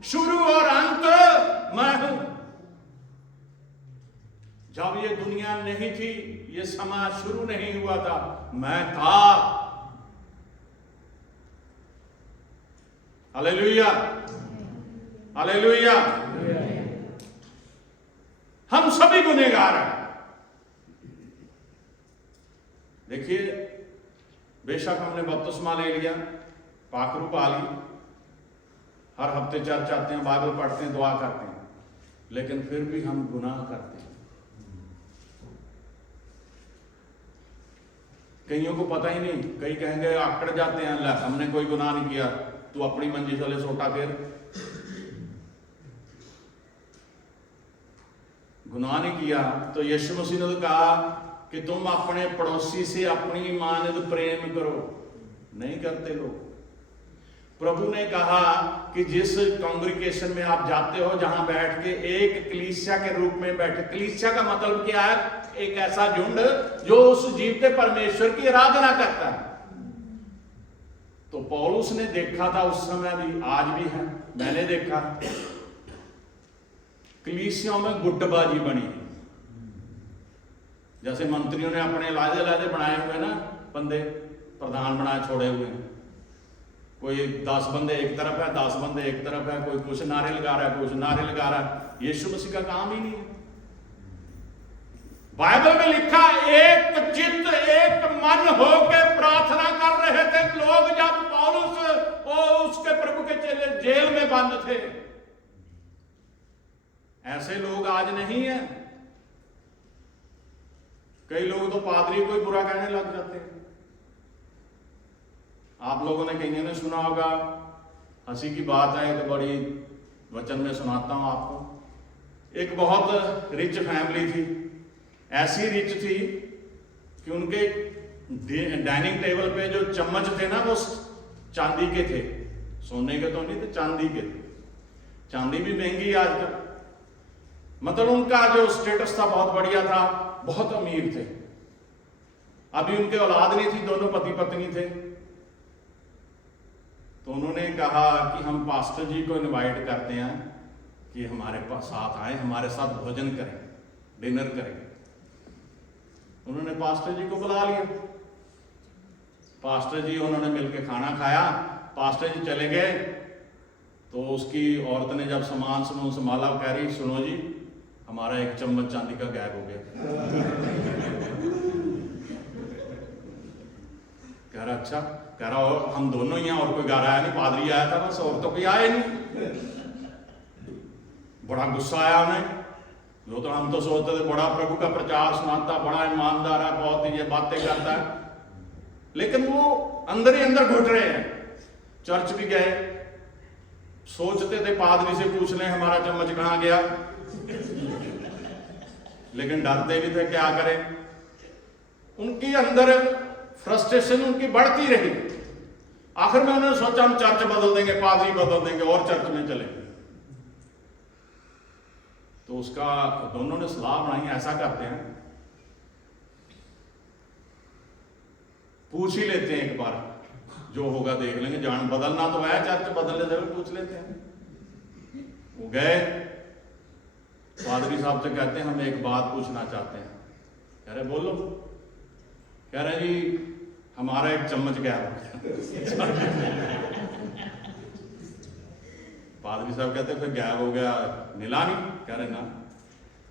शुरू और अंत मैं हूं। जब ये दुनिया नहीं थी, ये समय शुरू नहीं हुआ था, मैं था। Hallelujah, hallelujah. हम सभी गुनहगार हैं। देखिए, बेशक हमने बपतिस्मा ले लिया, पाखरू पा ली, हर हफ्ते चर्च आते हैं, बाइबल पढ़ते हैं, दुआ करते हैं, लेकिन फिर भी हम गुनाह करते हैं। कईयों को पता ही नहीं, कई कहेंगे आकड़ जाते हैं, अल्लाह हमने कोई गुनाह नहीं किया, तू अपनी मंजी से सोटा फिर गुनाह नहीं किया। तो यीशु मसीह ने तो कहा कि तुम अपने पड़ोसी से अपनी मानद प्रेम करो, नहीं करते लोग। प्रभु ने कहा कि जिस कांग्रीगेशन में आप जाते हो, जहां बैठ के एक कलीसिया के रूप में बैठे, कलीसिया का मतलब क्या है? एक ऐसा झुंड जो उस जीवते परमेश्वर की आराधना करता है। तो पौलुस ने देखा था उस समय भी, आज भी है, मैंने देखा कलीसियाओं में गुटबाजी बनी। जैसे मंत्रियों ने अपने लादे बनाए हुए ना, बंदे प्रधान बनाए छोड़े हुए हैं, कोई 10 बंदे एक तरफ है, 10 बंदे एक तरफ है, कोई कुछ नारे लगा रहा है, कुछ नारे लगा रहा है। यीशु मसीह का काम ही नहीं है। बाइबल में लिखा एक चित्त एक मन होकर प्रार्थना कर रहे थे लोग, जब पौलुस और उसके प्रभु के चेले जेल में बंद थे। ऐसे लोग आज नहीं है। कई लोग तो पादरी को ही बुरा कहने लग जाते हैं। आप लोगों ने कहीं ने सुना होगा, हंसी की बात है तो बड़ी वचन में सुनाता हूं आपको। एक बहुत रिच फैमिली थी, ऐसी रिच थी कि उनके डाइनिंग टेबल पे जो चम्मच थे ना वो चांदी के थे, सोने के तो नहीं थे, चांदी के थे। चांदी भी महंगी आजकल। मतलब उनका जो स्टेटस था बहुत बढ़िया था, बहुत अमीर थे। अभी उनके औलाद नहीं थी, दोनों पति पत्नी थे। तो उन्होंने कहा कि हम पास्टर जी को इनवाइट करते हैं कि हमारे पास साथ आए, हमारे साथ भोजन करें, डिनर करें। उन्होंने पास्टर जी को बुला लिया। पास्टर जी उन्होंने मिलकर खाना खाया। पास्टर जी चले गए तो उसकी औरत ने जब सामान समूह संभाला, कह रही सुनो जी, हमारा एक चम्मच चांदी का गायब हो गया। कह रहा अच्छा, कह रहा और हम दोनों ही हैं, और कोई गा रहा है नहीं, पादरी आया था बस, और तो कोई आया नहीं। बड़ा गुस्सा आया उन्हें। जो तो हम तो सोचते थे बड़ा प्रभु का प्रचार सुनाता, बड़ा ईमानदार है, बहुत ही ये बातें करता है, लेकिन वो अंदर ही अंदर घुट रहे हैं। चर्च भी गए, सोचते थे पादरी से पूछ लें हमारा चम्मच कहां गया, लेकिन डरते भी थे क्या करें। उनकी अंदर फ्रस्ट्रेशन उनकी बढ़ती रही। आखिर में उन्होंने सोचा हम चर्च बदल देंगे, पादरी बदल देंगे और चर्च में चलेंगे। तो उसका दोनों ने सलाह बनाई, ऐसा करते हैं पूछ ही लेते हैं एक बार, जो होगा देख लेंगे, जान बदलना तो है, चर्च बदलने जरूर पूछ लेते हैं। वो गए, पादरी साहब से कहते हैं हम एक बात पूछना चाहते हैं। कह रहे बोलो। कह रहे जी हमारा एक चम्मच गया। पादरी साहब कहते फिर गायब हो गया, मिला नहीं? कह रहे ना।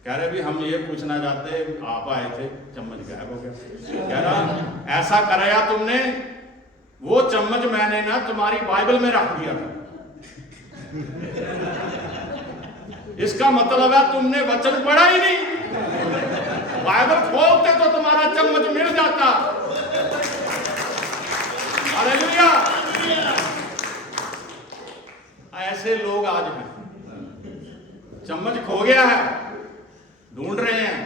कह रहे भी हम ये पूछना चाहते, आप आए थे चम्मच गायब हो गया। कह रहा ऐसा कराया तुमने, वो चम्मच मैंने ना तुम्हारी बाइबल में रख दिया था। इसका मतलब है तुमने वचन पढ़ा ही नहीं। बाइबल खोलते तो तुम्हारा चम्मच मिल जाता। हालेलुया। ऐसे लोग आज हैं, चम्मच खो गया है, ढूंढ रहे हैं,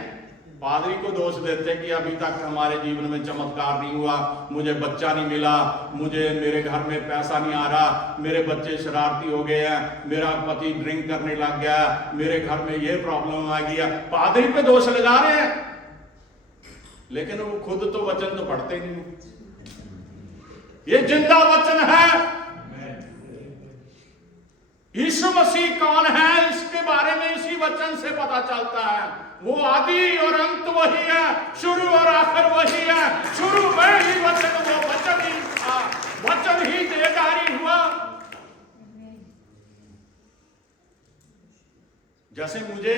पादरी को दोष देते कि अभी तक हमारे जीवन में चमत्कार नहीं हुआ, मुझे बच्चा नहीं मिला, मुझे मेरे घर में पैसा नहीं आ रहा, मेरे बच्चे शरारती हो गए हैं, मेरा पति ड्रिंक करने लग गया, मेरे घर में ये प्रॉब्लम आ गया। पादरी पे दोष लगा रहे हैं, लेकिन वो खुद तो वचन तो पढ़ते नहीं। ये जिंदा वचन है। यीशु मसीह कौन है, इसके बारे में इसी वचन से पता चलता है। वो आदि और अंत वही है, शुरू और आखिर वही है। शुरू में ही वचन, वो वचन ही था, वचन ही देहधारी हुआ। जैसे मुझे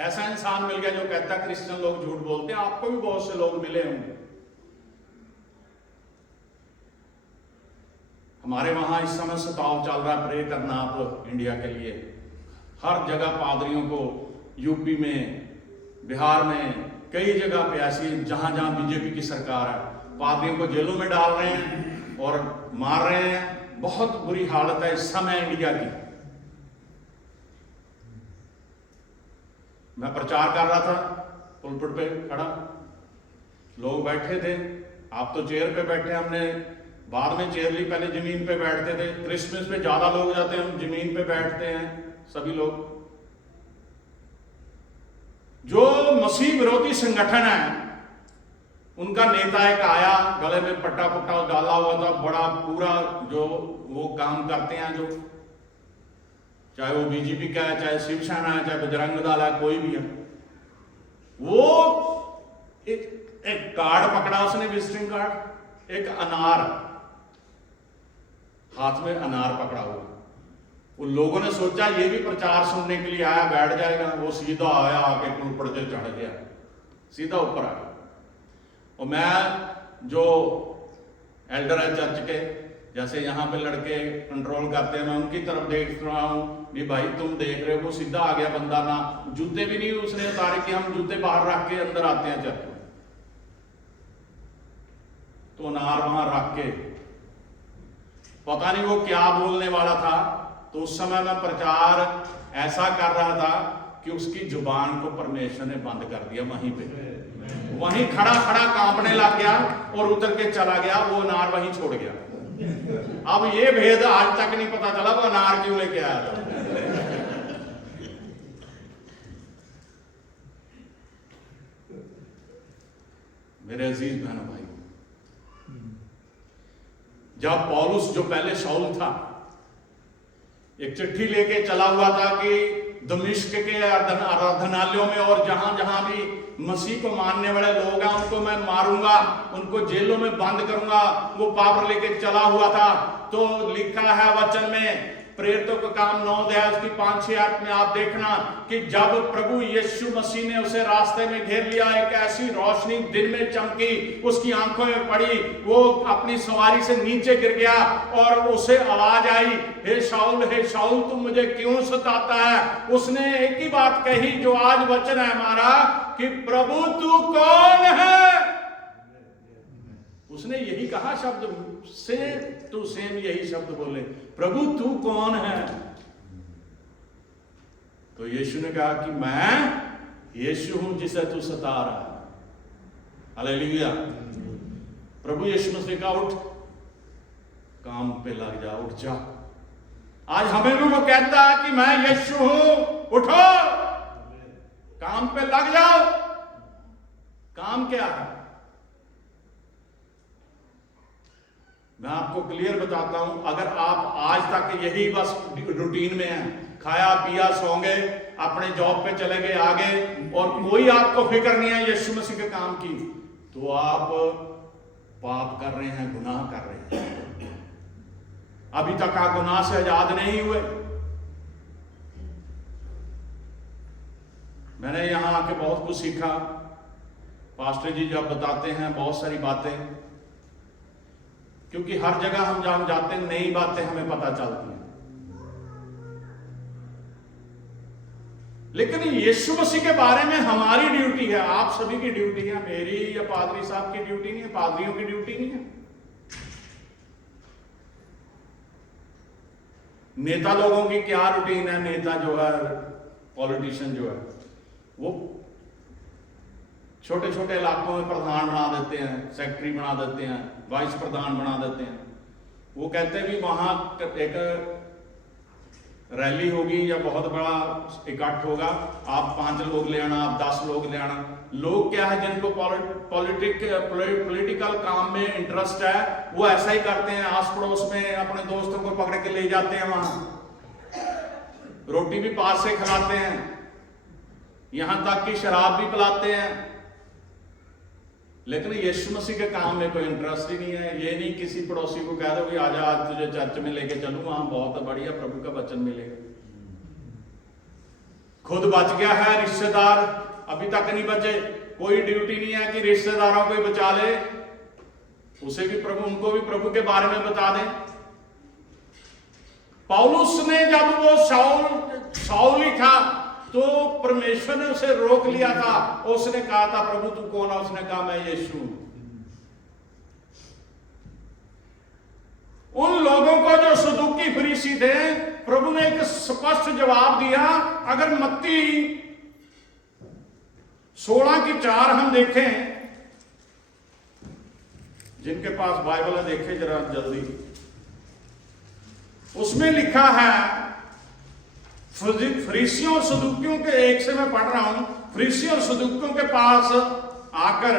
ऐसा इंसान मिल गया जो कहता है क्रिश्चियन लोग झूठ बोलते हैं, आपको भी बहुत से लोग मिले होंगे। हमारे वहां इस समय सताव चल रहा है, प्रे करना आप इंडिया के लिए। हर जगह पादरियों को, यूपी में, बिहार में, कई जगह पे ऐसी जहां जहां बीजेपी की सरकार है, पादरियों को जेलों में डाल रहे हैं और मार रहे हैं। बहुत बुरी हालत है इस समय इंडिया की। मैं प्रचार कर रहा था, पुलपिट पे खड़ा, लोग बैठे थे। आप तो चेयर पे बैठे, हमने बाद में चेयर ली, पहले जमीन पे बैठते थे। क्रिसमस पे ज्यादा लोग जाते हैं, हम जमीन पे बैठते हैं सभी लोग। जो मसीह विरोधी संगठन है, उनका नेता एक आया, गले में पट्टा पुट्टा डाला हुआ था, बड़ा पूरा जो वो काम करते हैं, जो चाहे वो बीजेपी का है, चाहे शिवसेना है, चाहे बजरंग दल है, कोई भी है। वो एक कार्ड पकड़ा उसने, विजिटिंग कार्ड, एक अनार, हाथ में अनार पकड़ा हुआ। उन लोगों ने सोचा ये भी प्रचार सुनने के लिए आया, बैठ जाएगा। वो सीधा आया, आके पुलपिट से चढ़ गया, सीधा ऊपर आ गया। और मैं जो एल्डर है चर्च के, जैसे यहाँ पे लड़के कंट्रोल करते हैं, मैं उनकी तरफ देख रहा हूँ कि भाई तुम देख रहे हो, वो सीधा आ गया बंदा, ना जूते भी नहीं उसने उतारे कि हम जूते बाहर रख के अंदर आते हैं चर्च में। तो अनार वहां रख के, पता नहीं वो क्या बोलने वाला था। तो उस समय मैं प्रचार ऐसा कर रहा था कि उसकी जुबान को परमेश्वर ने बंद कर दिया। वहीं पे, वहीं खड़ा खड़ा कांपने लग गया और उतर के चला गया। वो अनार वहीं छोड़ गया। अब ये भेद आज तक नहीं पता चला वो अनार क्यों लेके आया था। मेरे अजीज बहनों भाई, जब पौलुस, जो पहले शाऊल था, एक चिट्ठी लेके चला हुआ था कि दमिश्क के आराधनालयों में और जहां जहां भी मसीह को मानने वाले लोग हैं उनको मैं मारूंगा, उनको जेलों में बंद करूंगा, वो पावर लेके चला हुआ था। तो लिखा है वचन में, प्रेरितों का काम 9 अध्याय उसकी 5-6 आयत में आप देखना कि जब प्रभु यीशु मसीह ने उसे रास्ते में घेर लिया, एक ऐसी रोशनी दिन में चमकी, उसकी आंखों में पड़ी, वो अपनी सवारी से नीचे गिर गया और उसे आवाज आई, हे शाऊल तुम मुझे क्यों सताता है। उसने एक ही बात कही जो आज वचन है हमारा, कि प्रभु तू कौन है। उसने यही कहा शब्द, से टू सेम यही शब्द बोले, प्रभु तू कौन है। तो यीशु ने कहा कि मैं यीशु हूं जिसे तू सता रहा है। हालेलुया। प्रभु यीशु मसीह ने कहा उठ, काम पे लग जा, उठ जा। आज हमें भी वो कहता है कि मैं यीशु हूं, उठो, काम पे लग जाओ। काम क्या है? मैं आपको क्लियर बताता हूं, अगर आप आज तक यही बस रूटीन में हैं, खाया पिया सो गए, अपने जॉब पे चले गए आगे, और कोई आपको फिक्र नहीं है यीशु मसीह के काम की, तो आप पाप कर रहे हैं, गुनाह कर रहे हैं। अभी तक आप गुनाह से आजाद नहीं हुए। मैंने यहां आके बहुत कुछ सीखा। पास्टर जी जब बताते हैं बहुत सारी बातें, क्योंकि हर जगह हम जहां जाते हैं नई बातें हमें पता चलती हैं, लेकिन यीशु मसीह के बारे में हमारी ड्यूटी है, आप सभी की ड्यूटी है, मेरी या पादरी साहब की ड्यूटी नहीं है, पादरियों की ड्यूटी नहीं है। नेता लोगों की क्या रूटीन है? नेता जो है, पॉलिटिशियन जो है, वो छोटे छोटे इलाकों में प्रधान बना देते हैं, सेक्रेटरी बना देते हैं, वाइस प्रधान बना देते हैं। वो कहते हैं भी वहां एक रैली होगी या बहुत बड़ा इकट्ठ होगा, आप 5 लोग ले आना, आप 10 लोग ले आना। लोग क्या है, जिनको पॉलिटिकल काम में इंटरेस्ट है, वो ऐसा ही करते हैं, आस पड़ोस में अपने दोस्तों को पकड़ के ले जाते हैं, वहां रोटी भी पास से खिलाते हैं, यहां तक कि शराब भी पिलाते हैं। लेकिन यीशु मसीह के काम में कोई इंटरेस्ट ही नहीं है। ये नहीं किसी पड़ोसी को कह दो कि आजा आज तुझे चर्च में लेके चलूं, वहां बहुत बढ़िया प्रभु का वचन मिलेगा। खुद बच गया है, रिश्तेदार अभी तक नहीं बचे। कोई ड्यूटी नहीं है कि रिश्तेदारों को बचा ले, उसे भी प्रभु, उनको भी प्रभु के बारे में बता दें। पौलुस ने जब वो शाऊल ही था तो परमेश्वर ने उसे रोक लिया था। उसने कहा था प्रभु तू कौन है? उसने कहा मैं यीशु। उन लोगों को जो सदूकी फरीसी थे, प्रभु ने एक स्पष्ट जवाब दिया। अगर मत्ती 16:4 हम देखें, जिनके पास बाइबल है देखें जरा जल्दी, उसमें लिखा है, फरीसियों और सदूकियों के, एक से मैं पढ़ रहा हूं, फरीसियों और सदूकियों के पास आकर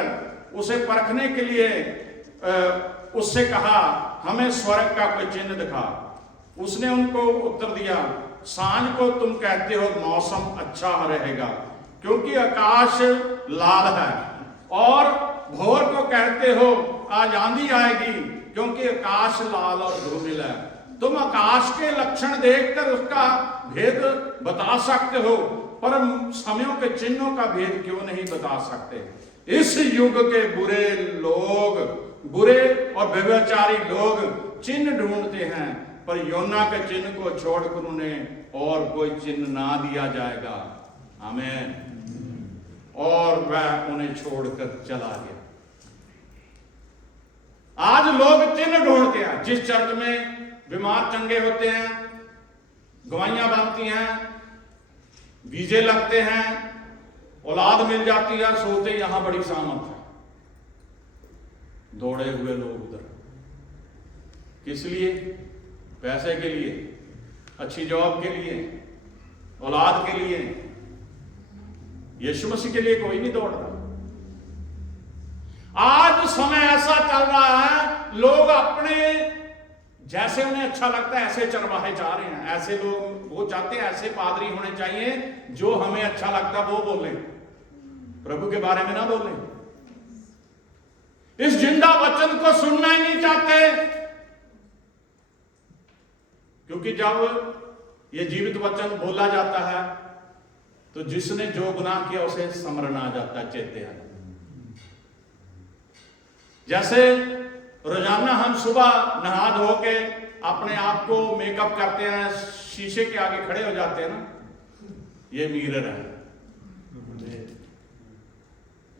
उसे परखने के लिए उससे कहा हमें स्वर्ग का कोई चिन्ह दिखा। उसने उनको उत्तर दिया, सांझ को तुम कहते हो मौसम अच्छा रहेगा क्योंकि आकाश लाल है, और भोर को कहते हो आज आंधी आएगी क्योंकि आकाश लाल और धूमिल है। तुम आकाश के लक्षण देखकर उसका भेद बता सकते हो, पर समयों के चिन्हों का भेद क्यों नहीं बता सकते? इस युग के बुरे और व्यभिचारी लोग चिन्ह ढूंढते हैं, पर योना के चिन्ह को छोड़कर उन्हें और कोई चिन्ह ना दिया जाएगा। आमीन। और वह उन्हें छोड़कर चला गया। आज लोग चिन्ह ढूंढते हैं। जिस चर्च में बीमार चंगे होते हैं, गवाहियां बनती हैं, वीजे लगते हैं, औलाद मिल जाती है, सोते यहां बड़ी सामर्थ है, दौड़े हुए लोग उधर। किस लिए? पैसे के लिए, अच्छी जॉब के लिए, औलाद के लिए। यीशु मसीह के लिए कोई नहीं दौड़ रहा। आज समय ऐसा चल रहा है, लोग अपने जैसे उन्हें अच्छा लगता है ऐसे चरवाहे चाह रहे हैं। ऐसे लोग वो चाहते हैं, ऐसे पादरी होने चाहिए जो हमें अच्छा लगता है वो बोले, प्रभु के बारे में ना बोले। इस जिंदा वचन को सुनना ही नहीं चाहते, क्योंकि जब ये जीवित वचन बोला जाता है तो जिसने जो गुनाह किया उसे स्मरण आ जाता है, चेते आ। जैसे रोजाना हम सुबह नहा धो के अपने आप को मेकअप करते हैं, शीशे के आगे खड़े हो जाते हैं ना, ये मिरर है,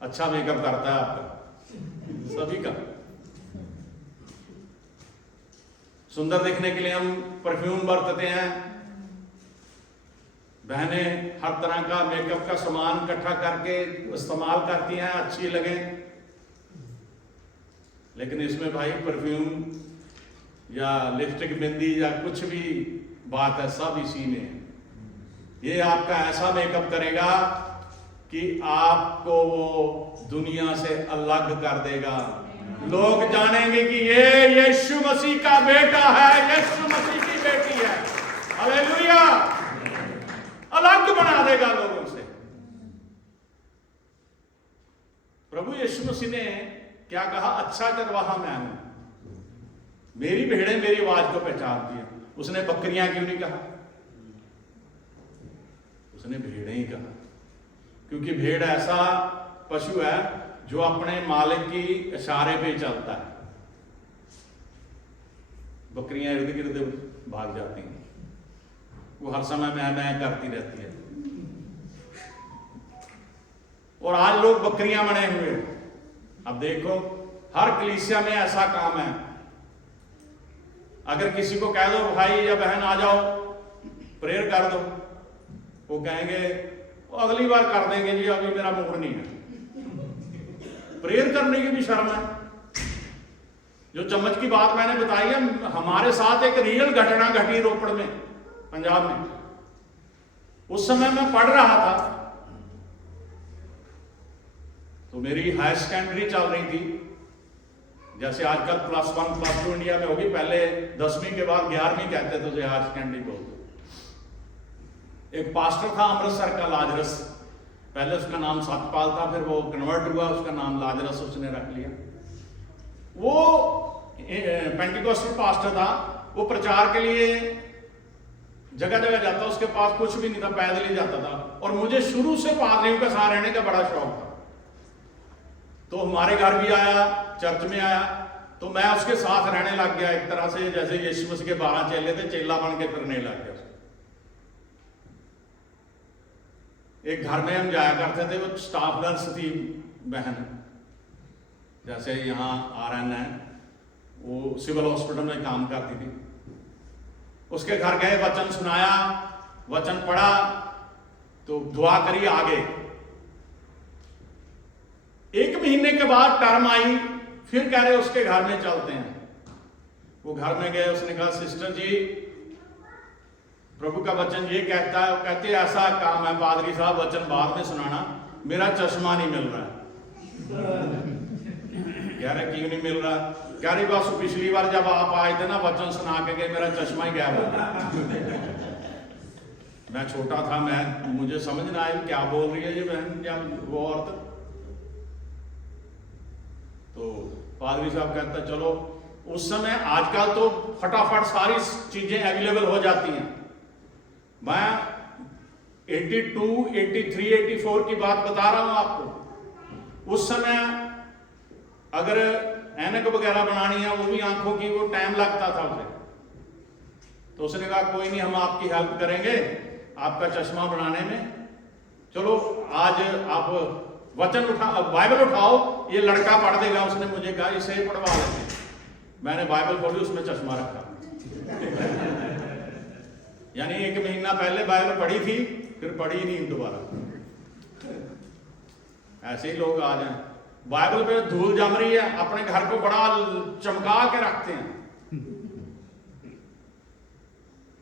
अच्छा मेकअप करता है आपका, सभी का। सुंदर दिखने के लिए हम परफ्यूम बरतते हैं, बहनें हर तरह का मेकअप का सामान इकट्ठा करके इस्तेमाल करती हैं, अच्छी लगे। लेकिन इसमें भाई परफ्यूम या लिपस्टिक, बिंदी या कुछ भी बात है, सब इसी में है। ये आपका ऐसा मेकअप करेगा कि आपको वो दुनिया से अलग कर देगा। लोग जानेंगे कि ये यीशु मसीह का बेटा है, यीशु मसीह की बेटी है। हालेलुया। अलग बना देगा लोगों से। प्रभु यीशु मसीह ने क्या कहा? अच्छा चरवाहा मैं हूं, मेरी भेड़ें मेरी आवाज को पहचानती हैं। उसने बकरियां क्यों नहीं कहा? उसने भेड़ें ही कहा, क्योंकि भेड़ ऐसा पशु है जो अपने मालिक की इशारे पे चलता है। बकरियां इर्द गिर्द भाग जाती हैं, वो हर समय मैं करती रहती है। और आज लोग बकरियां बने हुए हैं। अब देखो, हर कलीसिया में ऐसा काम है। अगर किसी को कह दो भाई या बहन आ जाओ प्रेयर कर दो, वो कहेंगे वो अगली बार कर देंगे जी, अभी मेरा मूड नहीं है। प्रेयर करने की भी शर्म है। जो चम्मच की बात मैंने बताई है, हमारे साथ एक रियल घटना घटी रोपड़ में, पंजाब में। उस समय मैं पढ़ रहा था, तो मेरी हायर सेकेंडरी चल रही थी। जैसे आजकल +1 +2 इंडिया में होगी, पहले 10वीं के बाद 11वीं कहते थे जो हायर सेकेंडरी बोलते। एक पास्टर था अमृतसर का, लाजरस। पहले उसका नाम सतपाल था, फिर वो कन्वर्ट हुआ, उसका नाम लाजरस उसने रख लिया। वो पेंटिकोस्टल पास्टर था। वो प्रचार के लिए जगह जगह जाता, उसके पास कुछ भी नहीं था, पैदल ही जाता था। और मुझे शुरू से पादरियों के साथ रहने का बड़ा शौक था, तो हमारे घर भी आया, चर्च में आया, तो मैं उसके साथ रहने लग गया। एक तरह से जैसे यीशु मसीह के 12 चेले थे, चेला बन के फिरने लग गया। एक घर में हम जाया करते थे, वो स्टाफ नर्स थी बहन, जैसे यहाँ RN है, वो सिविल हॉस्पिटल में काम करती थी। उसके घर गए, वचन सुनाया, वचन पढ़ा, तो दुआ करी आगे। 1 महीने के बाद टर्म आई, फिर कह रहे उसके घर में चलते हैं। वो घर में गए, उसने कहा सिस्टर जी प्रभु का वचन ये कहता है। वो कहते ऐसा काम है पादरी साहब, वचन बाद में सुनाना, मेरा चश्मा नहीं मिल रहा है। कह रहे क्यों नहीं मिल रहा? कह रही बस पिछली बार जब आप आए थे ना, वचन सुना के गए, मेरा चश्मा ही गायब हो गया। मैं छोटा था, मुझे समझ ना आई क्या बोल रही है ये बहन या वो औरत। तो पादरी साहब कहता चलो, उस समय, आजकल तो फटाफट सारी चीजें अवेलेबल हो जाती हैं। मैं 82, 83, 84 की बात बता रहा हूं आपको। उस समय अगर ऐनक वगैरह बनानी है, वो भी आंखों की, वो टाइम लगता था उसे। तो उसने कहा कोई नहीं, हम आपकी हेल्प करेंगे आपका चश्मा बनाने में। चलो आज आप वचन बाइबल उठाओ, ये लड़का पढ़ देगा। उसने मुझे कहा इसे पढ़वा लेते। मैंने बाइबल खोली, उसमें चश्मा रखा। यानी 1 महीना पहले बाइबल पढ़ी थी, फिर पढ़ी ही नहीं दोबारा। ऐसे ही लोग आ जाएं, बाइबल पे धूल जम रही है, अपने घर को बड़ा चमका के रखते हैं।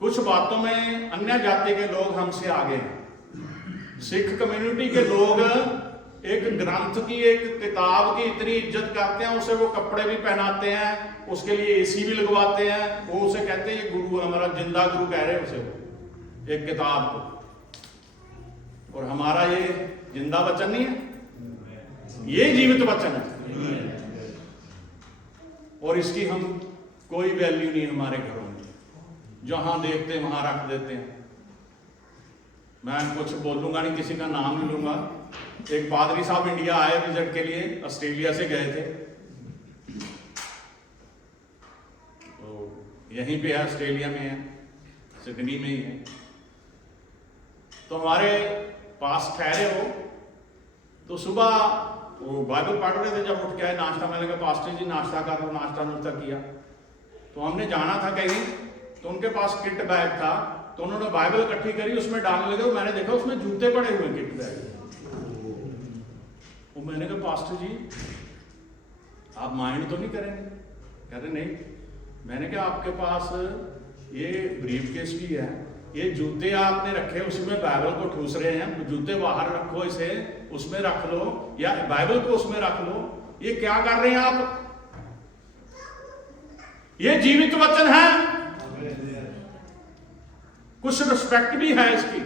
कुछ बातों में अन्य जाति के लोग हमसे आगे हैं। सिख कम्युनिटी के लोग एक ग्रंथ की, एक किताब की इतनी इज्जत करते हैं, उसे वो कपड़े भी पहनाते हैं, उसके लिए AC भी लगवाते हैं। वो उसे कहते हैं ये गुरु, हमारा जिंदा गुरु कह रहे हैं उसे, वो एक किताब को। और हमारा ये जिंदा वचन नहीं है, ये जीवित वचन है। और इसकी हम कोई वैल्यू नहीं हमारे घरों में, जहां देखते हैं वहां रख देते हैं। मैं कुछ बोलूंगा नहीं, किसी का नाम नहीं लूंगा। एक पादरी साहब इंडिया आए विजिट के लिए, ऑस्ट्रेलिया से गए थे। तो यहीं पे है, ऑस्ट्रेलिया में है, सिडनी में ही है। तो हमारे पास ठहरे हो, तो सुबह वो बाइबल पढ़ रहे थे। जब उठ के आए, नाश्ता, मैंने कहा पास्टर जी नाश्ता कर लो। नाश्ता किया। तो हमने जाना था कहीं, तो उनके पास किट बैग था, तो उन्होंने बाइबल इकट्ठी करी, उसमें डालने लगे। मैंने देखा उसमें जूते पड़े हुए किट बैग। वो मैंने कहा पास्टर जी आप माइंड तो नहीं करेंगे? कह रहे नहीं। मैंने कहा आपके पास ये ब्रीफ केस भी है, ये जूते आपने रखे, उसमें बाइबल को ठूस रहे हैं। जूते बाहर रखो, इसे उसमें रख लो, या बाइबल को उसमें रख लो। ये क्या कर रहे हैं आप? ये जीवित वचन है, कुछ रिस्पेक्ट भी है इसकी,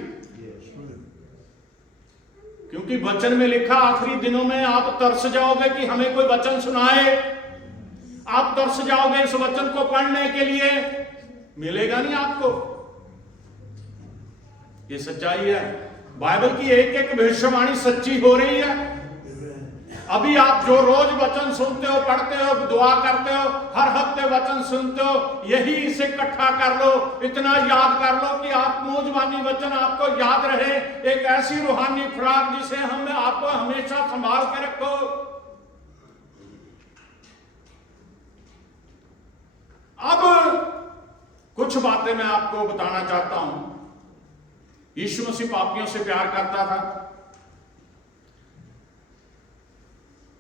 क्योंकि वचन में लिखा आखिरी दिनों में आप तरस जाओगे कि हमें कोई वचन सुनाए, आप तरस जाओगे इस वचन को पढ़ने के लिए, मिलेगा नहीं आपको। ये सच्चाई है, बाइबल की एक एक भविष्यवाणी सच्ची हो रही है। अभी आप जो रोज वचन सुनते हो, पढ़ते हो, दुआ करते हो, हर हफ्ते वचन सुनते हो, यही इसे इकट्ठा कर लो, इतना याद कर लो कि आप मौजवानी वचन आपको याद रहे, एक ऐसी रूहानी खुराक जिसे हम आपको हमेशा संभाल के रखो। अब कुछ बातें मैं आपको बताना चाहता हूं। यीशु मसीह पापियों से प्यार करता था।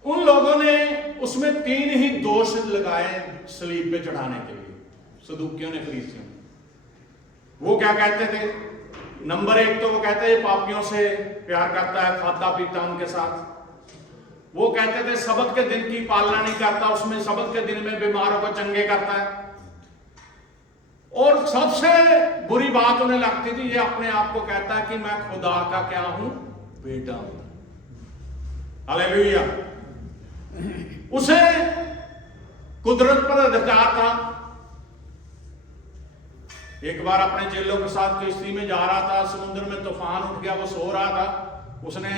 उन लोगों ने उसमें 3 ही दोष लगाए सलीब पे चढ़ाने के लिए, सदूकियों ने, फरीसियों ने। वो क्या कहते थे? नंबर 1 तो वो कहते हैं पापियों से प्यार करता है, खाता पीता उनके साथ। वो कहते थे सबत के दिन की पालना नहीं करता, उसमें सबत के दिन में बीमारों को चंगे करता है। और सबसे बुरी बात उन्हें लगती थी, ये अपने आप को कहता है कि मैं खुदा का क्या हूं? बेटा हूं। हालेलुया। उसे कुदरत पर अधिकार था। एक बार अपने चेलों के साथ किश्ती में जा रहा था, समुद्र में तूफान उठ गया, वो सो रहा था। उसने,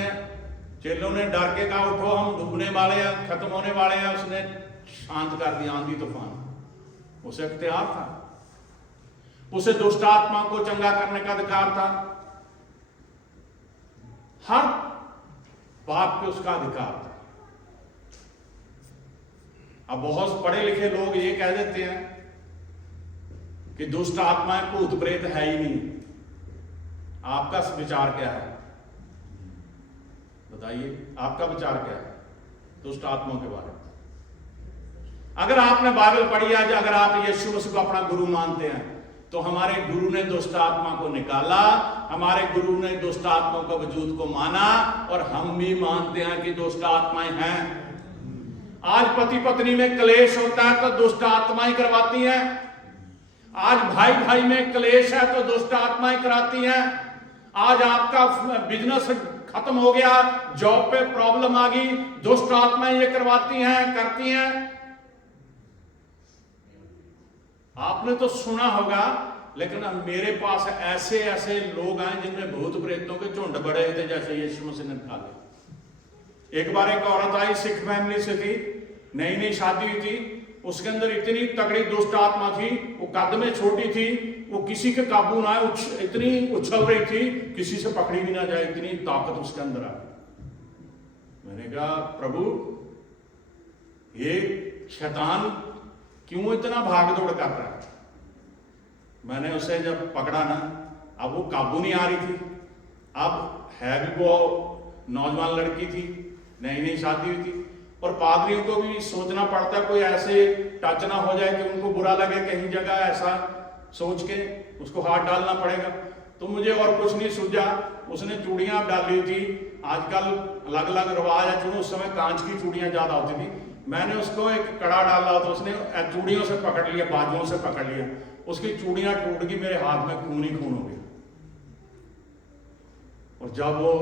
चेलों ने डर के कहा उठो हम डूबने वाले हैं, खत्म होने वाले हैं। उसने शांत कर दिया आंधी तूफान। उसे इख्तियार था, उसे दुष्ट आत्मा को चंगा करने का अधिकार था, हर बात पे उसका अधिकार था। अब बहुत पढ़े लिखे लोग ये कह देते हैं कि दुष्ट आत्माएं, भूत प्रेत है ही नहीं। आपका विचार क्या है? बताइए, आपका विचार क्या है दुष्ट आत्माओं के बारे में? अगर आपने बाइबल पढ़ी है, अगर आप यीशु मसीह को अपना गुरु मानते हैं, तो हमारे गुरु ने दुष्ट आत्मा को निकाला, हमारे गुरु ने दुष्ट आत्मा का वजूद को माना, और हम भी मानते हैं कि दुष्ट आत्माएं हैं। आज पति पत्नी में क्लेश होता है तो दुष्ट आत्माएं करवाती हैं। आज भाई भाई में क्लेश है तो दुष्ट आत्माएं कराती हैं। आज आपका बिजनेस खत्म हो गया, जॉब पे प्रॉब्लम आ गई, दुष्ट आत्माएं ये करवाती हैं, करती हैं। आपने तो सुना होगा, लेकिन अब मेरे पास ऐसे ऐसे लोग आए जिनमें भूत प्रेतों के झुंड बड़े थे, जैसे यीशु मसीह ने निकाले। एक बार एक औरत आई, सिख फैमिली से थी, नई नई शादी हुई थी, उसके अंदर इतनी तगड़ी दुष्ट आत्मा थी, वो कद में छोटी थी, वो किसी के काबू ना आए, इतनी उछल रही थी, किसी से पकड़ी भी ना जाए, इतनी ताकत उसके अंदर आ गई। मैंने कहा प्रभु, ये शैतान क्यों इतना भाग दौड़ कर रहा है? मैंने उसे जब पकड़ा ना, अब वो काबू नहीं आ रही थी। अब है भी वो नौजवान लड़की थी, नई नई शादी हुई थी, और पादरियों को भी सोचना पड़ता, कोई ऐसे टच ना हो जाए कि उनको बुरा लगे कहीं जगह, ऐसा सोच के उसको हाथ डालना पड़ेगा। तो मुझे और कुछ नहीं सूझा, उसने चूड़ियां डाली थी। आजकल अलग अलग रिवाज है, उस समय कांच की चूड़ियां ज्यादा होती थी। मैंने उसको एक कड़ा डाला तो उसने चूड़ियों से पकड़ लिया, बाजुओं से पकड़ लिया, उसकी चूड़ियां टूट गई, मेरे हाथ में खून ही खून हो गया। और जब वो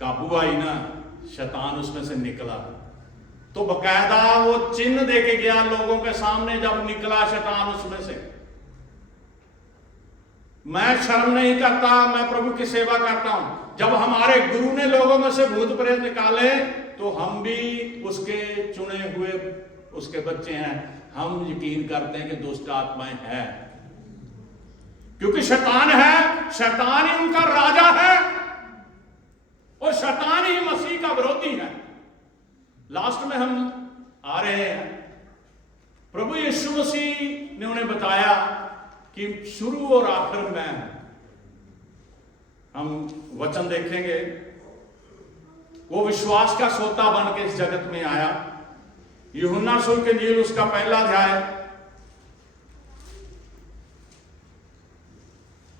काबू आई ना, शैतान उसमें से निकला, तो बकायदा वो चिन्ह देके गया लोगों के सामने। जब निकला शैतान उसमें से, मैं शर्म नहीं करता, मैं प्रभु की सेवा करता हूं। जब हमारे गुरु ने लोगों में से भूत प्रेत निकाले, तो हम भी उसके चुने हुए उसके बच्चे हैं। हम यकीन करते हैं कि दुष्ट आत्माएं हैं, क्योंकि शैतान है, शैतान ही उनका राजा है, और शैतान ही मसीह का विरोधी है। लास्ट में हम आ रहे हैं, प्रभु यीशु मसीह ने उन्हें बताया कि शुरू और आखिर में हम वचन देखेंगे। वो विश्वास का सोता बन के इस जगत में आया। यूहन्ना रसूल की इंजील उसका पहला अध्याय,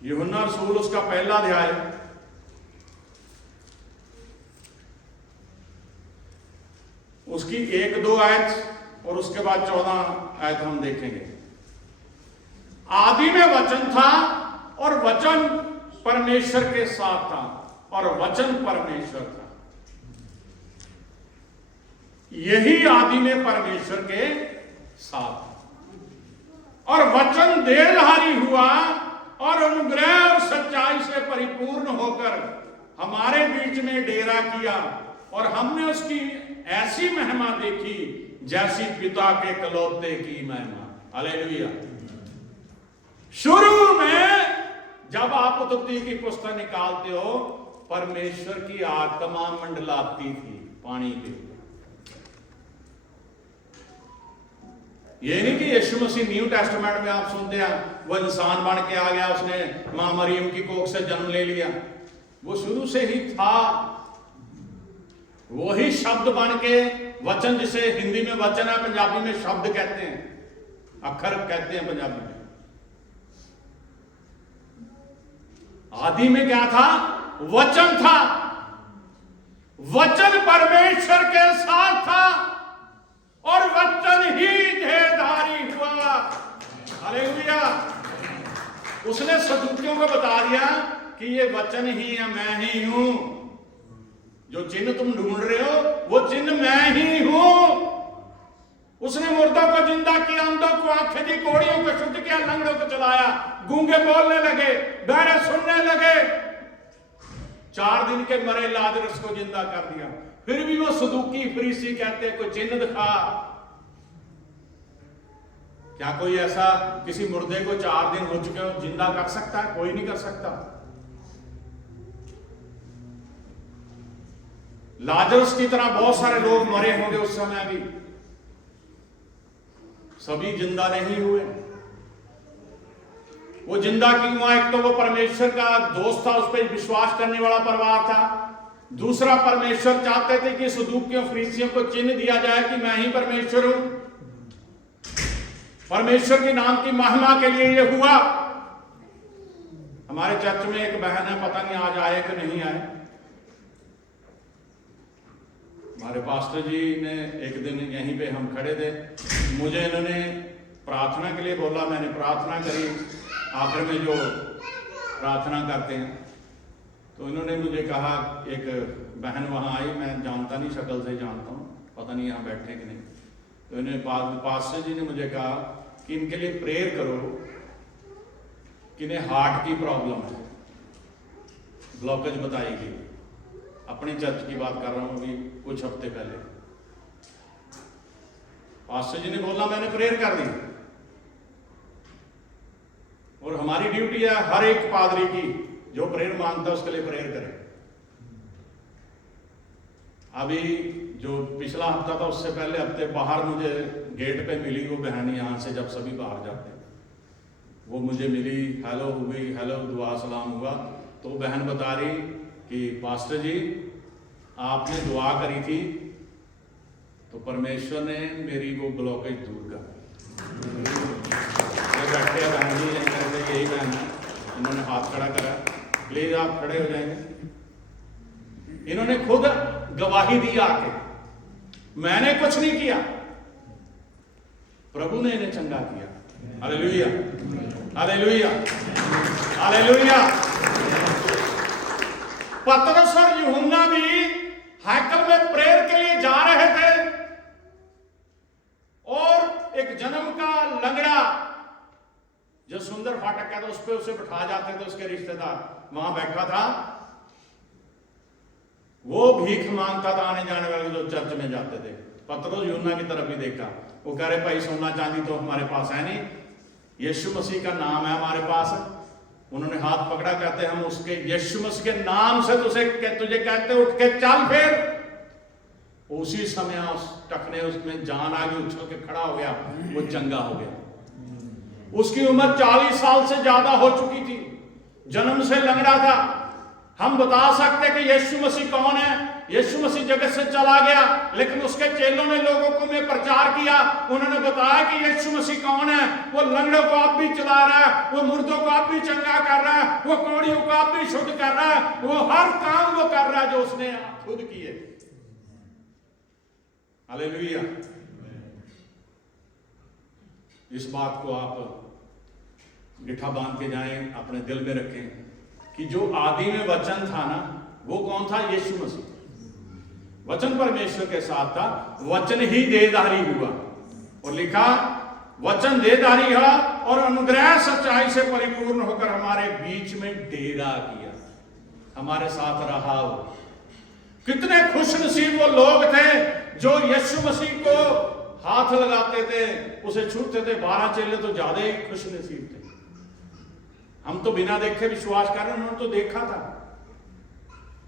यूहन्ना रसूल उसका पहला अध्याय, उसकी 1-2 आयत और उसके बाद 14 आयत हम देखेंगे। आदि में वचन था और वचन परमेश्वर के साथ था और वचन परमेश्वर था। यही आदि में परमेश्वर के साथ और वचन देहधारी हुआ और अनुग्रह और सच्चाई से परिपूर्ण होकर हमारे बीच में डेरा किया और हमने उसकी ऐसी महिमा देखी जैसी पिता के कलौते की महिमा। हालेलुया। शुरू में जब आप उत्पत्ति की पुस्तक निकालते हो, परमेश्वर की आत्मा मंडलाती थी पानी के। ये नहीं कि यीशु मसीह न्यू टेस्टामेंट में आप सुनते हैं वो इंसान बन के आ गया, उसने मां मरियम की कोख से जन्म ले लिया। वो शुरू से ही था, वही शब्द बन के वचन, जिसे हिंदी में वचन है, पंजाबी में शब्द कहते हैं, अक्षर कहते हैं पंजाबी में। आदि में क्या था? वचन था। वचन परमेश्वर के साथ था और वचन ही देहधारी हुआ। हालेलुया। उसने सदूकियों को बता दिया कि ये वचन ही है, मैं ही हूं। जो चिन्ह तुम ढूंढ रहे हो वो चिन्ह मैं ही हूं। उसने मुर्दों को जिंदा किया, अंधों को आंखें दी, कोड़ियों को शुद्ध किया, लंगड़ों को चलाया, गूंगे बोलने लगे, बहरे सुनने लगे। 4 दिन के मरे लाजरस को जिंदा कर दिया। फिर भी वो सदूकी फरीसी कहते हैं कोई चिन्ह दिखा। क्या कोई ऐसा किसी मुर्दे को 4 दिन हो चुके हो जिंदा कर सकता है? कोई नहीं कर सकता। लाजरस की तरह बहुत सारे लोग मरे होंगे उस समय भी, सभी जिंदा नहीं हुए। वो जिंदा क्यों हुआ? एक तो वो परमेश्वर का दोस्त था, उस पर विश्वास करने वाला परिवार था। दूसरा, परमेश्वर चाहते थे कि सदूकियों फरीसियों को चिन्ह दिया जाए कि मैं ही परमेश्वर हूं। परमेश्वर के नाम की महिमा के लिए ये हुआ। हमारे चर्च में एक बहन है, पता नहीं आज आए कि नहीं आए। हमारे पास्टर जी ने एक दिन यहीं पे हम खड़े थे, मुझे इन्होंने प्रार्थना के लिए बोला, मैंने प्रार्थना करी। आखिर में जो प्रार्थना करते हैं तो इन्होंने मुझे कहा, एक बहन वहाँ आई, मैं जानता नहीं, शक्ल से जानता हूँ, पता नहीं यहाँ बैठे कि नहीं। तो इन्हें पास्टर जी ने मुझे कहा कि इनके लिए प्रेयर करो कि इन्हें हार्ट की प्रॉब्लम है, ब्लॉकेज बताई गई। अपनी चर्च की बात कर रहा हूँ, अभी कुछ हफ्ते पहले पास्टर जी ने बोला, मैंने प्रेयर कर दी। और हमारी ड्यूटी है हर एक पादरी की, जो प्रेयर मांगता है उसके लिए प्रेयर करें। अभी जो पिछला हफ्ता था उससे पहले हफ्ते बाहर मुझे गेट पे मिली वो बहन, यहाँ से जब सभी बाहर जाते हैं वो मुझे मिली, हेलो हुई, हेलो दुआ सलाम हुआ। तो बहन बता रही कि पास्टर जी आपने दुआ करी थी तो परमेश्वर ने मेरी वो ब्लॉकेज दूर कर। बैठे बहन जी, यही बहन है, इन्होंने हाथ खड़ा करा, प्लीज आप खड़े हो जाएंगे। इन्होंने खुद गवाही दी आके, मैंने कुछ नहीं किया, प्रभु ने इन्हें चंगा किया। Hallelujah, hallelujah, hallelujah. पतरस और यूहन्ना भी हैकल में प्रेयर के लिए जा रहे थे और एक जन्म का लंगड़ा जो सुंदर फाटक कहता उस पे उसे बिठा जाते थे, उसके रिश्तेदार वहां बैठा था। वो भीख मांगता था आने जाने वाले जो चर्च में जाते थे। पतरस यूहन्ना की तरफ भी देखा, वो कह रहे भाई सोना चांदी तो हमारे पास है नहीं, यीशु मसीह का नाम है हमारे पास। उन्होंने हाथ पकड़ा, कहते हम उसके यीशु मसीह के नाम से तुझे कहते उठ के चल। फिर उसी समय उस टकने उसमें जान आ गई, उछल के खड़ा हो गया, वो चंगा हो गया। उसकी उम्र 40 साल से ज्यादा हो चुकी थी, जन्म से लंगड़ा था। हम बता सकते कि यीशु मसीह कौन है। यीशु मसीह जगत से चला गया, लेकिन उसके चेलों ने लोगों को में प्रचार किया। उन्होंने बताया कि यीशु मसीह कौन है। वो लंगड़ों को आप भी चला रहा है, वो मुर्दों को आप भी चंगा कर रहा है, वो कोड़ियों को आप भी शुद्ध कर रहा है। वो हर काम वो कर रहा है जो उसने खुद किए। हालेलुया। इस बात को आप गिठा बांध के जाएं, अपने दिल में रखें कि जो आदि में वचन था ना, वो कौन था? यीशु मसीह। वचन परमेश्वर के साथ था, वचन ही देहधारी हुआ, और लिखा वचन देहधारी हुआ और अनुग्रह सच्चाई से परिपूर्ण होकर हमारे बीच में डेरा किया, हमारे साथ रहा। हो कितने खुश नसीब वो लोग थे जो यीशु मसीह को हाथ लगाते थे, उसे छूते थे। 12 चेले तो ज्यादा ही खुश नसीब थे। हम तो बिना देखे विश्वास कर रहे हैं, उन्होंने तो देखा था।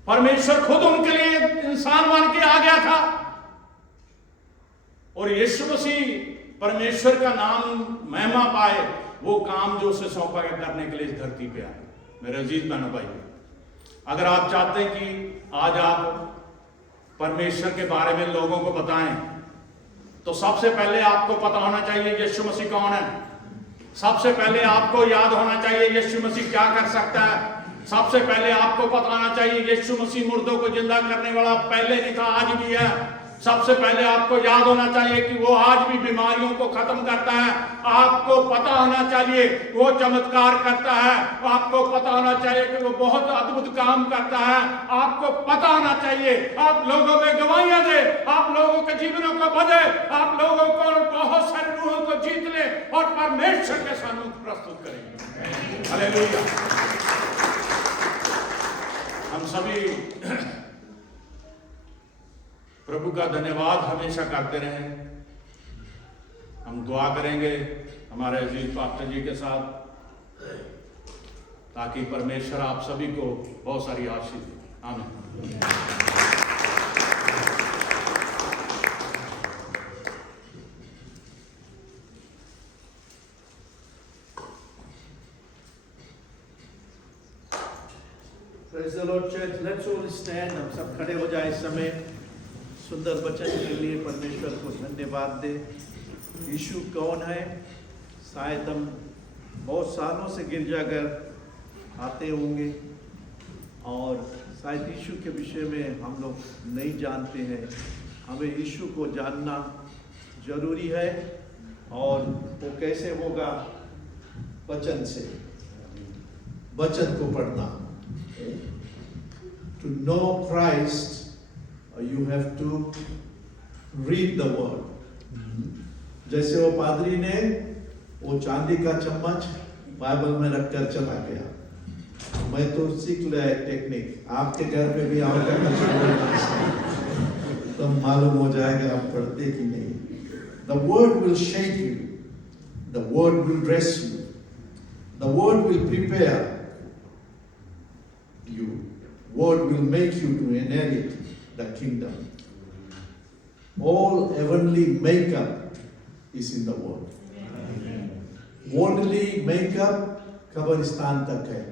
परमेश्वर खुद उनके लिए इंसान बन के आ गया था, और यीशु मसीह परमेश्वर का नाम महिमा पाए, वो काम जो उसे सौंपा गया करने के लिए इस धरती पे आए। मेरे अजीज बहनों भाई, अगर आप चाहते हैं कि आज आप परमेश्वर के बारे में लोगों को बताएं, तो सबसे पहले आपको पता होना चाहिए यीशु मसीह कौन है। सबसे पहले आपको याद होना चाहिए यीशु मसीह क्या कर सकता है। सबसे पहले आपको पता होना चाहिए यीशु मसीह मुर्दों को जिंदा करने वाला पहले नहीं था, आज भी है। सबसे पहले आपको याद होना चाहिए कि वो आज भी बीमारियों को खत्म करता है। आपको पता होना चाहिए वो चमत्कार करता है। आपको पता होना चाहिए कि वो बहुत अद्भुत काम करता है। आपको पता होना चाहिए आप लोगों में गवाहियां दे, आप लोगों के जीवनों को बदले, आप लोगों को बहुत सारे रूहों को जीत ले और परमेश्वर के सामने प्रस्तुत करेंगे। हालेलुया। हम सभी प्रभु का धन्यवाद हमेशा करते रहें। हम दुआ करेंगे हमारे अजीज पास्टर जी के साथ, ताकि परमेश्वर आप सभी को बहुत सारी आशीष दे। आमीन। Praise the Lord Church. Let's all stand. हम सब खड़े हो जाए इस समय। सुंदर वचन के लिए परमेश्वर को धन्यवाद दे। यीशु कौन है? शायद हम बहुत सालों से गिरजाघर आते होंगे और शायद यीशु के विषय में हम लोग नहीं जानते हैं। हमें यीशु को जानना जरूरी है, और वो कैसे होगा? वचन से, वचन को पढ़ना। To know Christ, you have to read the word. जैसे वो पादरी ने वो चांदी का चम्मच बाइबल में रखकर चला गया। मैं तो सीख लिया एक टेक्निक, आपके घर में भी आओगे तो मालूम हो जाएगा आप पढ़ते कि नहीं। The word will shape you, the word will dress you, the word will prepare you, word will make you to inherit the kingdom. All heavenly makeup is in the word. Worldly makeup कब्रिस्तान तक है,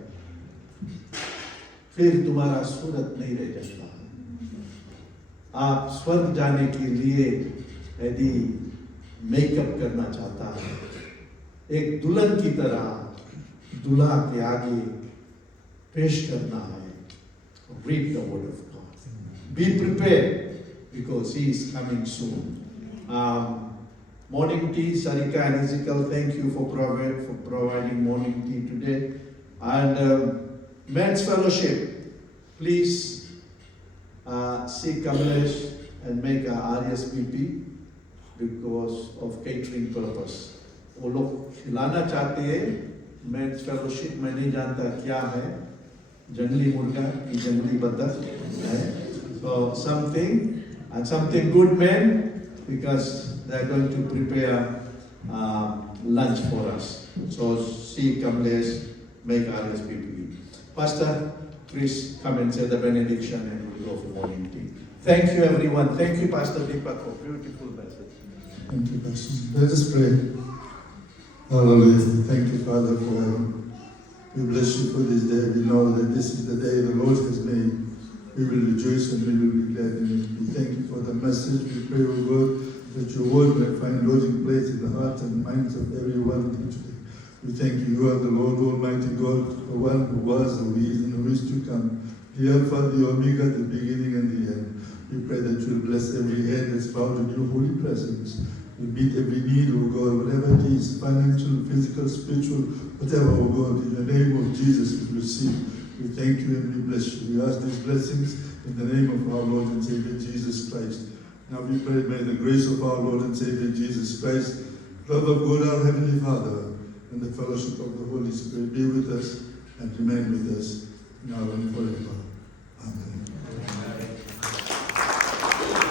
फिर तुम्हारा सूरत नहीं रह जाता। आप स्वर्ग जाने के लिए यदि मेकअप करना चाहता है, एक दुल्हन की तरह दूल्हा के आगे पेश करना है। Read the word of God. Be prepared because He is coming soon. Morning tea, Sarika and Ezekiel, thank you for providing morning tea today. And men's fellowship, please see Kamlesh and make a RSVP because of catering purpose. वो लोग खिलाना चाहते हैं। men's fellowship मैं नहीं जानता क्या है, जंगली मुर्गा की जंगली बतख है, so something good, men, because they are going to prepare lunch for us. So see Kamlesh, make RSVP. Pastor, please come and say the benediction and we'll go for morning tea. Thank you everyone. Thank you Pastor Deepak for beautiful message. Thank you, Pastor. Let us pray. Hallelujah. Thank you, Father, for we bless you for this day. We know that this is the day the Lord has made. We will rejoice and we will be glad in it. We thank you for the message. We pray, O God, that your word may find lodging place in the hearts and minds of everyone here today. We thank you. You are the Lord Almighty God, the one who was, who is, and who is to come. The Alpha, the Omega, the beginning and the end. We pray that you will bless every head that's bowed in your holy presence. You meet every need, O God, whatever it is, financial, physical, spiritual, whatever, O God, in the name of Jesus we receive. We thank you and we bless you. We ask these blessings in the name of our Lord and Savior Jesus Christ. Now we pray, may the grace of our Lord and Savior Jesus Christ, love of God our Heavenly Father, and the fellowship of the Holy Spirit be with us and remain with us now and forever. Amen.